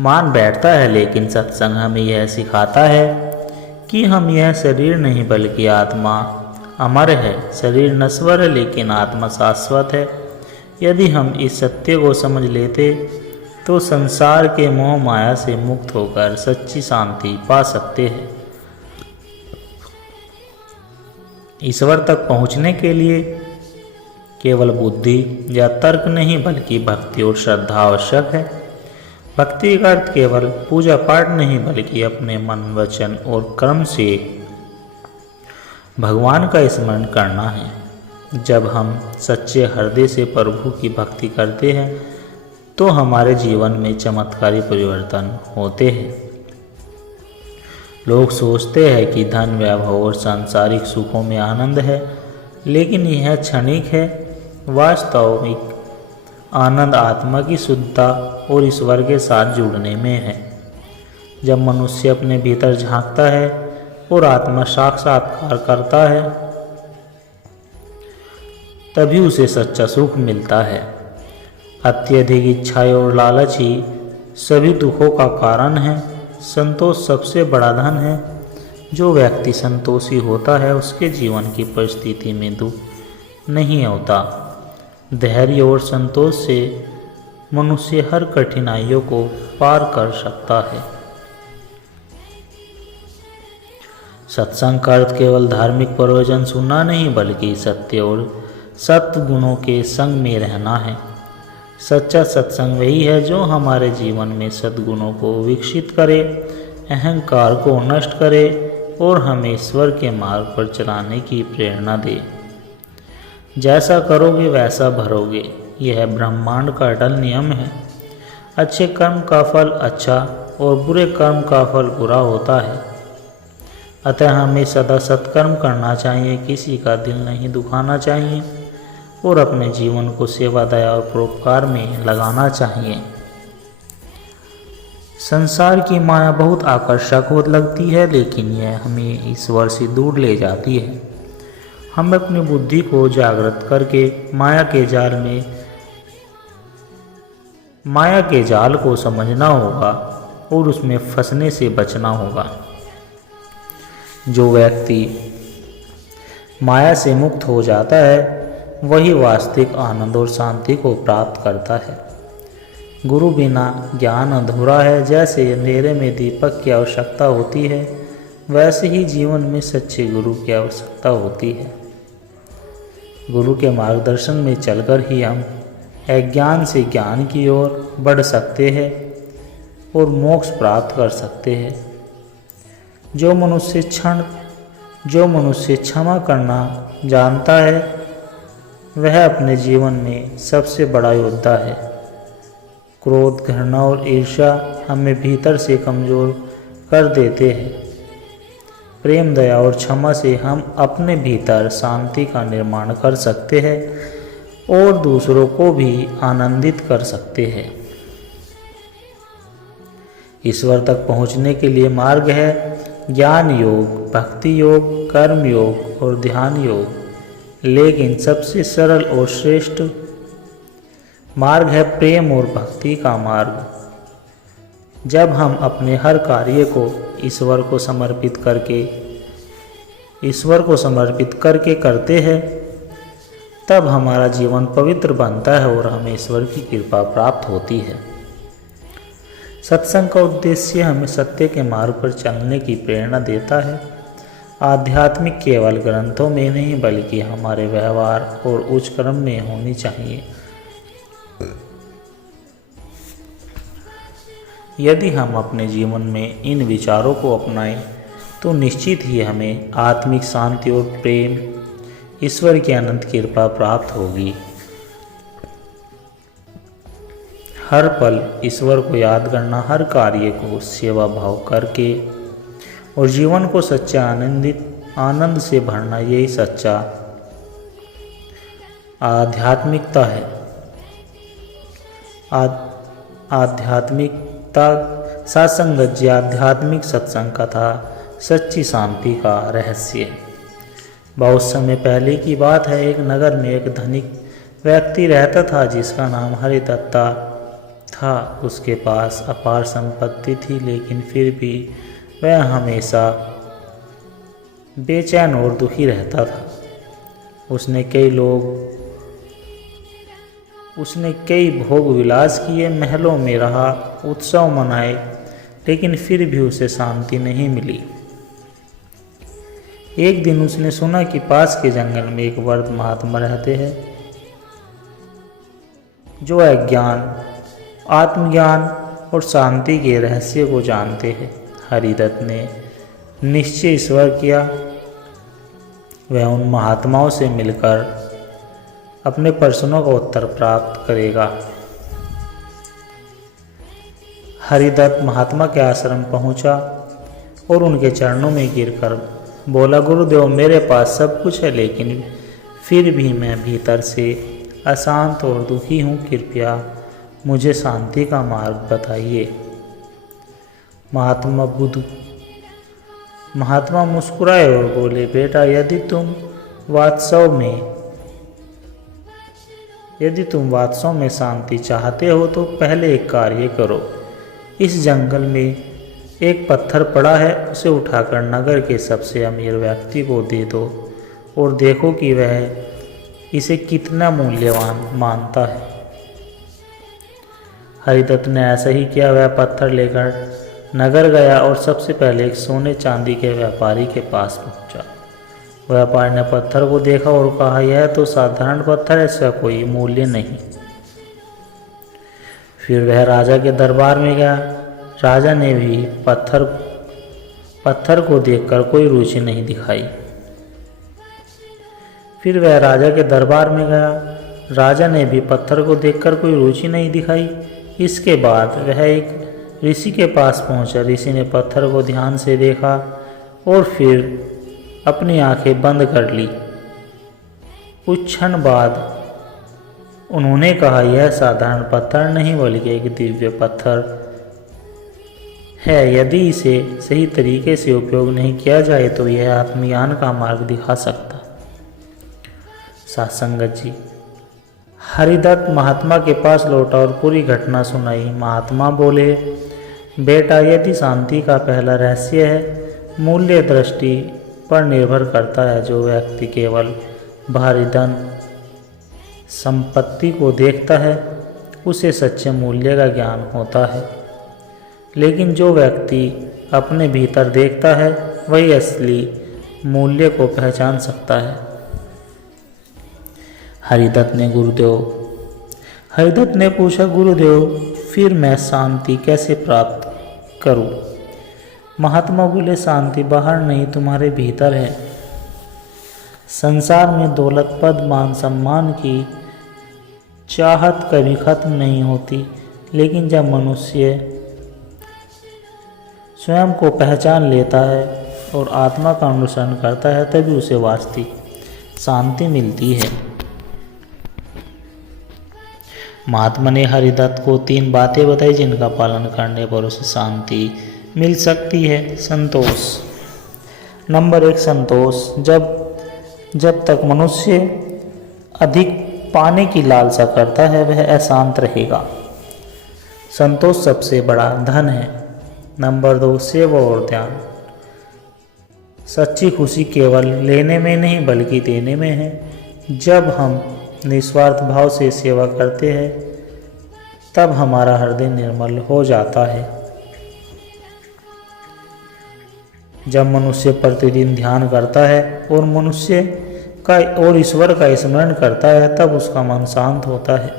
मान बैठता है, लेकिन सत्संग हमें यह सिखाता है कि हम यह शरीर नहीं बल्कि आत्मा अमर है। शरीर नश्वर है लेकिन आत्मा शाश्वत है। यदि हम इस सत्य को समझ लेते तो संसार के मोह माया से मुक्त होकर सच्ची शांति पा सकते हैं। ईश्वर तक पहुंचने के लिए केवल बुद्धि या तर्क नहीं बल्कि भक्ति और श्रद्धा आवश्यक है। भक्ति का अर्थ केवल पूजा पाठ नहीं बल्कि अपने मन, वचन और कर्म से भगवान का स्मरण करना है। जब हम सच्चे हृदय से प्रभु की भक्ति करते हैं तो हमारे जीवन में चमत्कारी परिवर्तन होते हैं। लोग सोचते हैं कि धन, वैभव और सांसारिक सुखों में आनंद है, लेकिन यह क्षणिक है। वास्तविक आनंद आत्मा की शुद्धता और ईश्वर के साथ जुड़ने में है। जब मनुष्य अपने भीतर झांकता है और आत्मा साक्षात्कार करता है, तभी उसे सच्चा सुख मिलता है। अत्यधिक इच्छाएं और लालच ही सभी दुखों का कारण है। संतोष सबसे बड़ा धन है। जो व्यक्ति संतोषी होता है उसके जीवन की परिस्थिति में दुख नहीं होता। धैर्य और संतोष से मनुष्य हर कठिनाइयों को पार कर सकता है। सत्संग का अर्थ केवल धार्मिक प्रवचन सुनना नहीं बल्कि सत्य और सत्य गुणों के संग में रहना है। सच्चा सत्संग वही है जो हमारे जीवन में सद्गुणों को विकसित करे, अहंकार को नष्ट करे और हमें ईश्वर के मार्ग पर चलाने की प्रेरणा दे। जैसा करोगे वैसा भरोगे, यह ब्रह्मांड का अटल नियम है। अच्छे कर्म का फल अच्छा और बुरे कर्म का फल बुरा होता है। अतः हमें सदा सत्कर्म करना चाहिए, किसी का दिल नहीं दुखाना चाहिए और अपने जीवन को सेवा, दया और परोपकार में लगाना चाहिए। संसार की माया बहुत आकर्षक हो लगती है, लेकिन यह हमें ईश्वर से दूर ले जाती है। हम अपनी बुद्धि को जागृत करके माया के जाल को समझना होगा और उसमें फंसने से बचना होगा। जो व्यक्ति माया से मुक्त हो जाता है वही वास्तविक आनंद और शांति को प्राप्त करता है। गुरु बिना ज्ञान अधूरा है। जैसे अंधेरे में दीपक की आवश्यकता होती है, वैसे ही जीवन में सच्चे गुरु की आवश्यकता होती है। गुरु के मार्गदर्शन में चलकर ही हम अज्ञान से ज्ञान की ओर बढ़ सकते हैं और मोक्ष प्राप्त कर सकते हैं। जो मनुष्य क्षमा करना जानता है वह अपने जीवन में सबसे बड़ा योद्धा है। क्रोध, घृणा और ईर्ष्या हमें भीतर से कमज़ोर कर देते हैं। प्रेम, दया और क्षमा से हम अपने भीतर शांति का निर्माण कर सकते हैं और दूसरों को भी आनंदित कर सकते हैं। ईश्वर तक पहुंचने के लिए मार्ग है ज्ञान योग, भक्ति योग, कर्म योग और ध्यान योग। लेकिन सबसे सरल और श्रेष्ठ मार्ग है प्रेम और भक्ति का मार्ग। जब हम अपने हर कार्य को ईश्वर को समर्पित करके करते हैं, तब हमारा जीवन पवित्र बनता है और हमें ईश्वर की कृपा प्राप्त होती है। सत्संग का उद्देश्य हमें सत्य के मार्ग पर चलने की प्रेरणा देता है। आध्यात्मिक केवल ग्रंथों में नहीं बल्कि हमारे व्यवहार और उच्च कर्म में होनी चाहिए। यदि हम अपने जीवन में इन विचारों को अपनाएं तो निश्चित ही हमें आत्मिक शांति और प्रेम, ईश्वर की अनंत कृपा प्राप्त होगी। हर पल ईश्वर को याद करना, हर कार्य को सेवा भाव करके और जीवन को सच्चे आनंद से भरना, यही सच्चा आध्यात्मिकता है। आध्यात्मिकता सत्संगत जी आध्यात्मिक सत्संग कथा सच्ची शांति का रहस्य। बहुत समय पहले की बात है, एक नगर में एक धनिक व्यक्ति रहता था जिसका नाम हरिदत्ता था। उसके पास अपार संपत्ति थी, लेकिन फिर भी वह हमेशा बेचैन और दुखी रहता था। उसने कई भोग विलास किए, महलों में रहा, उत्सव मनाए, लेकिन फिर भी उसे शांति नहीं मिली। एक दिन उसने सुना कि पास के जंगल में एक वृद्ध महात्मा रहते हैं जो आत्मज्ञान और शांति के रहस्य को जानते हैं। हरिदत्त ने निश्चय ईश्वर किया, वह उन महात्माओं से मिलकर अपने प्रश्नों का उत्तर प्राप्त करेगा। हरिदत्त महात्मा के आश्रम पहुंचा और उनके चरणों में गिरकर बोला, गुरुदेव, मेरे पास सब कुछ है, लेकिन फिर भी मैं भीतर से अशांत और दुखी हूँ। कृपया मुझे शांति का मार्ग बताइए। महात्मा मुस्कुराए और बोले, बेटा, यदि तुम वास्तव में शांति चाहते हो तो पहले एक कार्य करो। इस जंगल में एक पत्थर पड़ा है, उसे उठाकर नगर के सबसे अमीर व्यक्ति को दे दो और देखो कि वह इसे कितना मूल्यवान मानता है। हरिदत्त ने ऐसा ही किया। वह पत्थर लेकर नगर गया और सबसे पहले एक सोने चांदी के व्यापारी के पास पहुंचा। व्यापारी ने पत्थर को देखा और कहा, यह तो साधारण पत्थर है, इसका कोई मूल्य नहीं। फिर वह राजा के दरबार में गया। राजा ने भी पत्थर को देखकर कोई रुचि नहीं दिखाई। फिर वह राजा के दरबार में गया। राजा ने भी पत्थर को देखकर कोई रुचि नहीं दिखाई। इसके बाद वह एक ऋषि के पास पहुंचा। ऋषि ने पत्थर को ध्यान से देखा और फिर अपनी आंखें बंद कर ली। कुछ क्षण बाद उन्होंने कहा, यह साधारण पत्थर नहीं बल्कि एक दिव्य पत्थर है। यदि इसे सही तरीके से उपयोग नहीं किया जाए तो यह आत्मज्ञान का मार्ग दिखा सकता। सत्संगत जी, हरिदत्त महात्मा के पास लौटा और पूरी घटना सुनाई। महात्मा बोले, बेटा, यदि शांति का पहला रहस्य है, मूल्य दृष्टि पर निर्भर करता है। जो व्यक्ति केवल भारी धन संपत्ति को देखता है उसे सच्चे मूल्य का ज्ञान होता है, लेकिन जो व्यक्ति अपने भीतर देखता है वही असली मूल्य को पहचान सकता है। हरिदत्त ने पूछा, गुरुदेव, फिर मैं शांति कैसे प्राप्त करूं? महात्मा बोले, शांति बाहर नहीं, तुम्हारे भीतर है। संसार में दौलत, पद, मान, सम्मान की चाहत कभी खत्म नहीं होती, लेकिन जब मनुष्य स्वयं को पहचान लेता है और आत्मा का अनुसरण करता है तभी उसे वास्तविक शांति मिलती है। महात्मा ने हरिदत्त को 3 बातें बताई जिनका पालन करने पर उसे शांति मिल सकती है। संतोष। नंबर 1, संतोष। जब तक मनुष्य अधिक पाने की लालसा करता है वह अशांत रहेगा। संतोष सबसे बड़ा धन है। नंबर 2, सेवा और ध्यान। सच्ची खुशी केवल लेने में नहीं बल्कि देने में है। जब हम निस्वार्थ भाव से सेवा करते हैं तब हमारा हृदय निर्मल हो जाता है। जब मनुष्य प्रतिदिन ध्यान करता है और ईश्वर का स्मरण करता है तब उसका मन शांत होता है।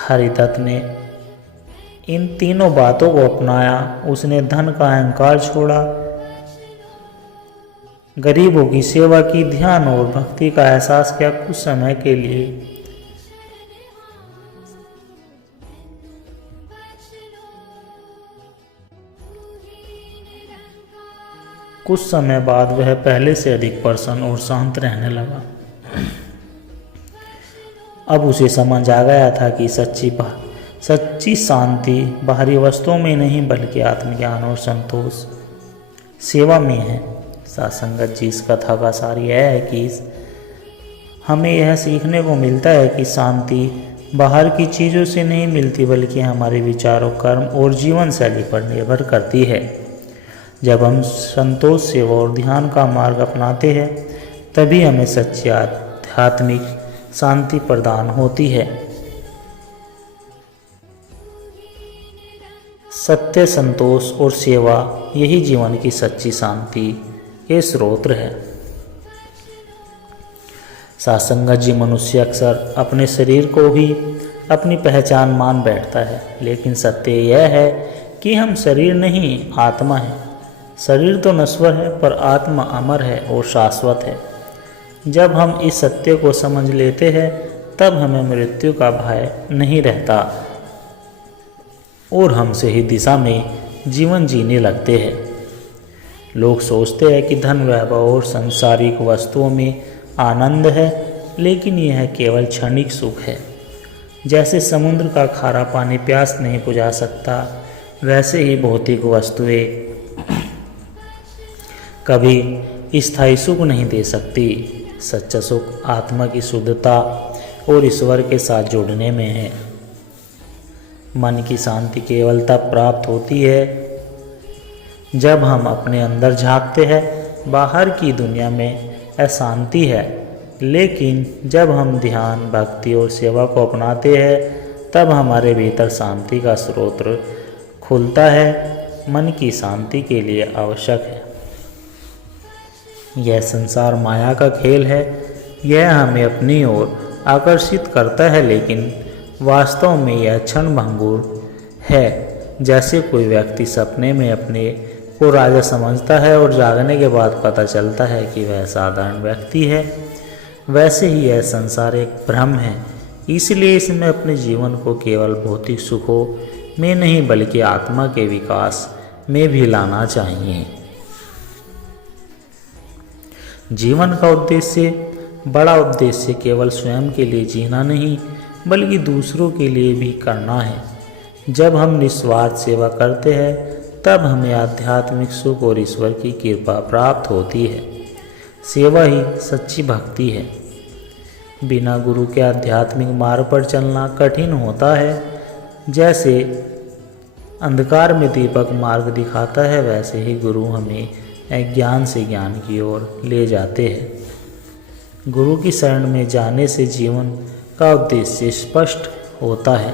हरिदत्त ने इन तीनों बातों को अपनाया। उसने धन का अहंकार छोड़ा, गरीबों की सेवा की, ध्यान और भक्ति का एहसास किया। कुछ समय के लिए कुछ समय बाद वह पहले से अधिक प्रसन्न और शांत रहने लगा। अब उसे समझ आ गया था कि सच्ची शांति बाहरी वस्तुओं में नहीं बल्कि आत्मज्ञान और संतोष सेवा में है। सत्संगत जी इस कथा का सार यह है कि हमें यह सीखने को मिलता है कि शांति बाहर की चीज़ों से नहीं मिलती बल्कि हमारे विचारों, कर्म और जीवन शैली पर निर्भर करती है। जब हम संतोष, सेवा और ध्यान का मार्ग अपनाते हैं तभी हमें सच्ची आध्यात्मिक शांति प्रदान होती है। सत्य, संतोष और सेवा यही जीवन की सच्ची शांति के स्रोत है। सत्संगत जी मनुष्य अक्सर अपने शरीर को ही अपनी पहचान मान बैठता है, लेकिन सत्य यह है कि हम शरीर नहीं, आत्मा है। शरीर तो नश्वर है पर आत्मा अमर है और शाश्वत है। जब हम इस सत्य को समझ लेते हैं तब हमें मृत्यु का भय नहीं रहता और हम सही दिशा में जीवन जीने लगते हैं। लोग सोचते हैं कि धन, वैभव और सांसारिक वस्तुओं में आनंद है, लेकिन यह केवल क्षणिक सुख है। जैसे समुद्र का खारा पानी प्यास नहीं बुझा सकता, वैसे ही भौतिक वस्तुएं कभी स्थायी सुख नहीं दे सकती। सच्चा सुख आत्मा की शुद्धता और ईश्वर के साथ जुड़ने में है। मन की शांति केवल तब प्राप्त होती है जब हम अपने अंदर झांकते हैं। बाहर की दुनिया में अशांति है, लेकिन जब हम ध्यान, भक्ति और सेवा को अपनाते हैं तब हमारे भीतर शांति का स्रोत खुलता है। मन की शांति के लिए आवश्यक है। यह संसार माया का खेल है। यह हमें अपनी ओर आकर्षित करता है, लेकिन वास्तव में यह क्षणभंगुर है। जैसे कोई व्यक्ति सपने में अपने को राजा समझता है और जागने के बाद पता चलता है कि वह साधारण व्यक्ति है, वैसे ही यह संसार एक भ्रम है। इसलिए इसमें अपने जीवन को केवल भौतिक सुखों में नहीं बल्कि आत्मा के विकास में भी लाना चाहिए। जीवन का उद्देश्य, बड़ा उद्देश्य केवल स्वयं के लिए जीना नहीं बल्कि दूसरों के लिए भी करना है। जब हम निस्वार्थ सेवा करते हैं तब हमें आध्यात्मिक सुख और ईश्वर की कृपा प्राप्त होती है। सेवा ही सच्ची भक्ति है। बिना गुरु के आध्यात्मिक मार्ग पर चलना कठिन होता है। जैसे अंधकार में दीपक मार्ग दिखाता है, वैसे ही गुरु हमें अज्ञान से ज्ञान की ओर ले जाते हैं। गुरु की शरण में जाने से जीवन का उद्देश्य स्पष्ट होता है।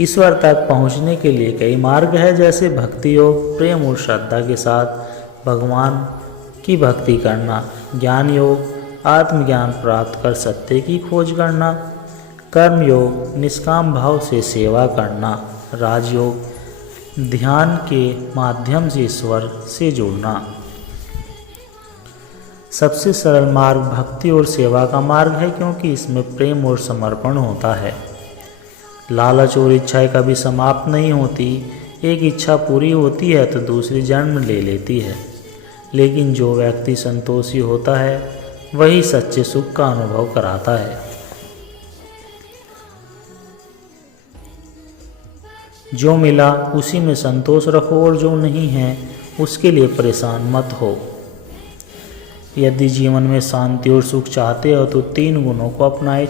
ईश्वर तक पहुंचने के लिए कई मार्ग है, जैसे भक्ति योग, प्रेम और श्रद्धा के साथ भगवान की भक्ति करना, ज्ञान योग, आत्मज्ञान प्राप्त कर सत्य की खोज करना, कर्म योग, निष्काम भाव से सेवा करना, राजयोग, ध्यान के माध्यम से ईश्वर से जुड़ना। सबसे सरल मार्ग भक्ति और सेवा का मार्ग है, क्योंकि इसमें प्रेम और समर्पण होता है। लालच और इच्छाएं कभी समाप्त नहीं होती। एक इच्छा पूरी होती है तो दूसरी जन्म ले लेती है, लेकिन जो व्यक्ति संतोषी होता है वही सच्चे सुख का अनुभव कराता है। जो मिला उसी में संतोष रखो और जो नहीं है उसके लिए परेशान मत हो। यदि जीवन में शांति और सुख चाहते हो तो 3 गुणों को अपनाएं: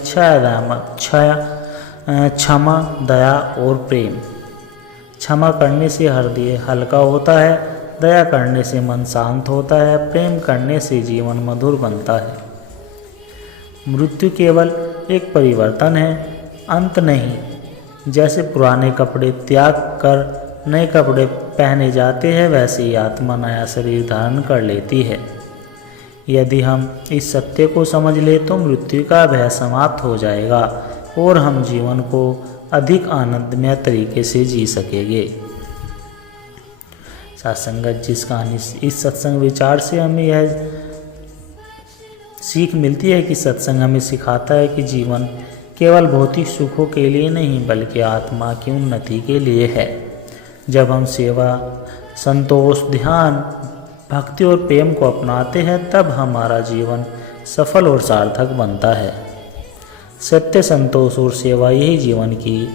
क्षमा, दया और प्रेम। क्षमा करने से हृदय हल्का होता है, दया करने से मन शांत होता है, प्रेम करने से जीवन मधुर बनता है। मृत्यु केवल एक परिवर्तन है, अंत नहीं। जैसे पुराने कपड़े त्याग कर नए कपड़े पहने जाते हैं, वैसे ही आत्मा नया शरीर धारण कर लेती है। यदि हम इस सत्य को समझ ले तो मृत्यु का भय समाप्त हो जाएगा और हम जीवन को अधिक आनंदमय तरीके से जी सकेंगे। सत्संगत जी, इस कहानी, इस सत्संग विचार से हमें यह सीख मिलती है कि सत्संग हमें सिखाता है कि जीवन केवल भौतिक सुखों के लिए नहीं बल्कि आत्मा की उन्नति के लिए है। जब हम सेवा, संतोष, ध्यान, भक्ति और प्रेम को अपनाते हैं तब हमारा जीवन सफल और सार्थक बनता है। सत्य, संतोष और सेवा यही जीवन की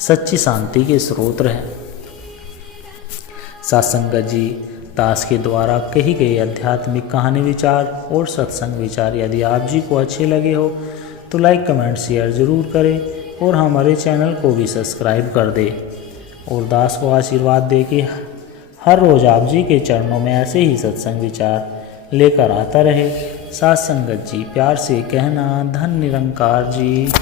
सच्ची शांति के स्रोत है। सत्संगत जी दास के द्वारा कही गई आध्यात्मिक कहानी विचार और सत्संग विचार यदि आप जी को अच्छे लगे हो तो लाइक, कमेंट, शेयर ज़रूर करें और हमारे चैनल को भी सब्सक्राइब कर दें और दास को आशीर्वाद दे कि हर रोज़ आप जी के चरणों में ऐसे ही सत्संग विचार लेकर आता रहे। सत्संगत जी, प्यार से कहना, धन निरंकार जी।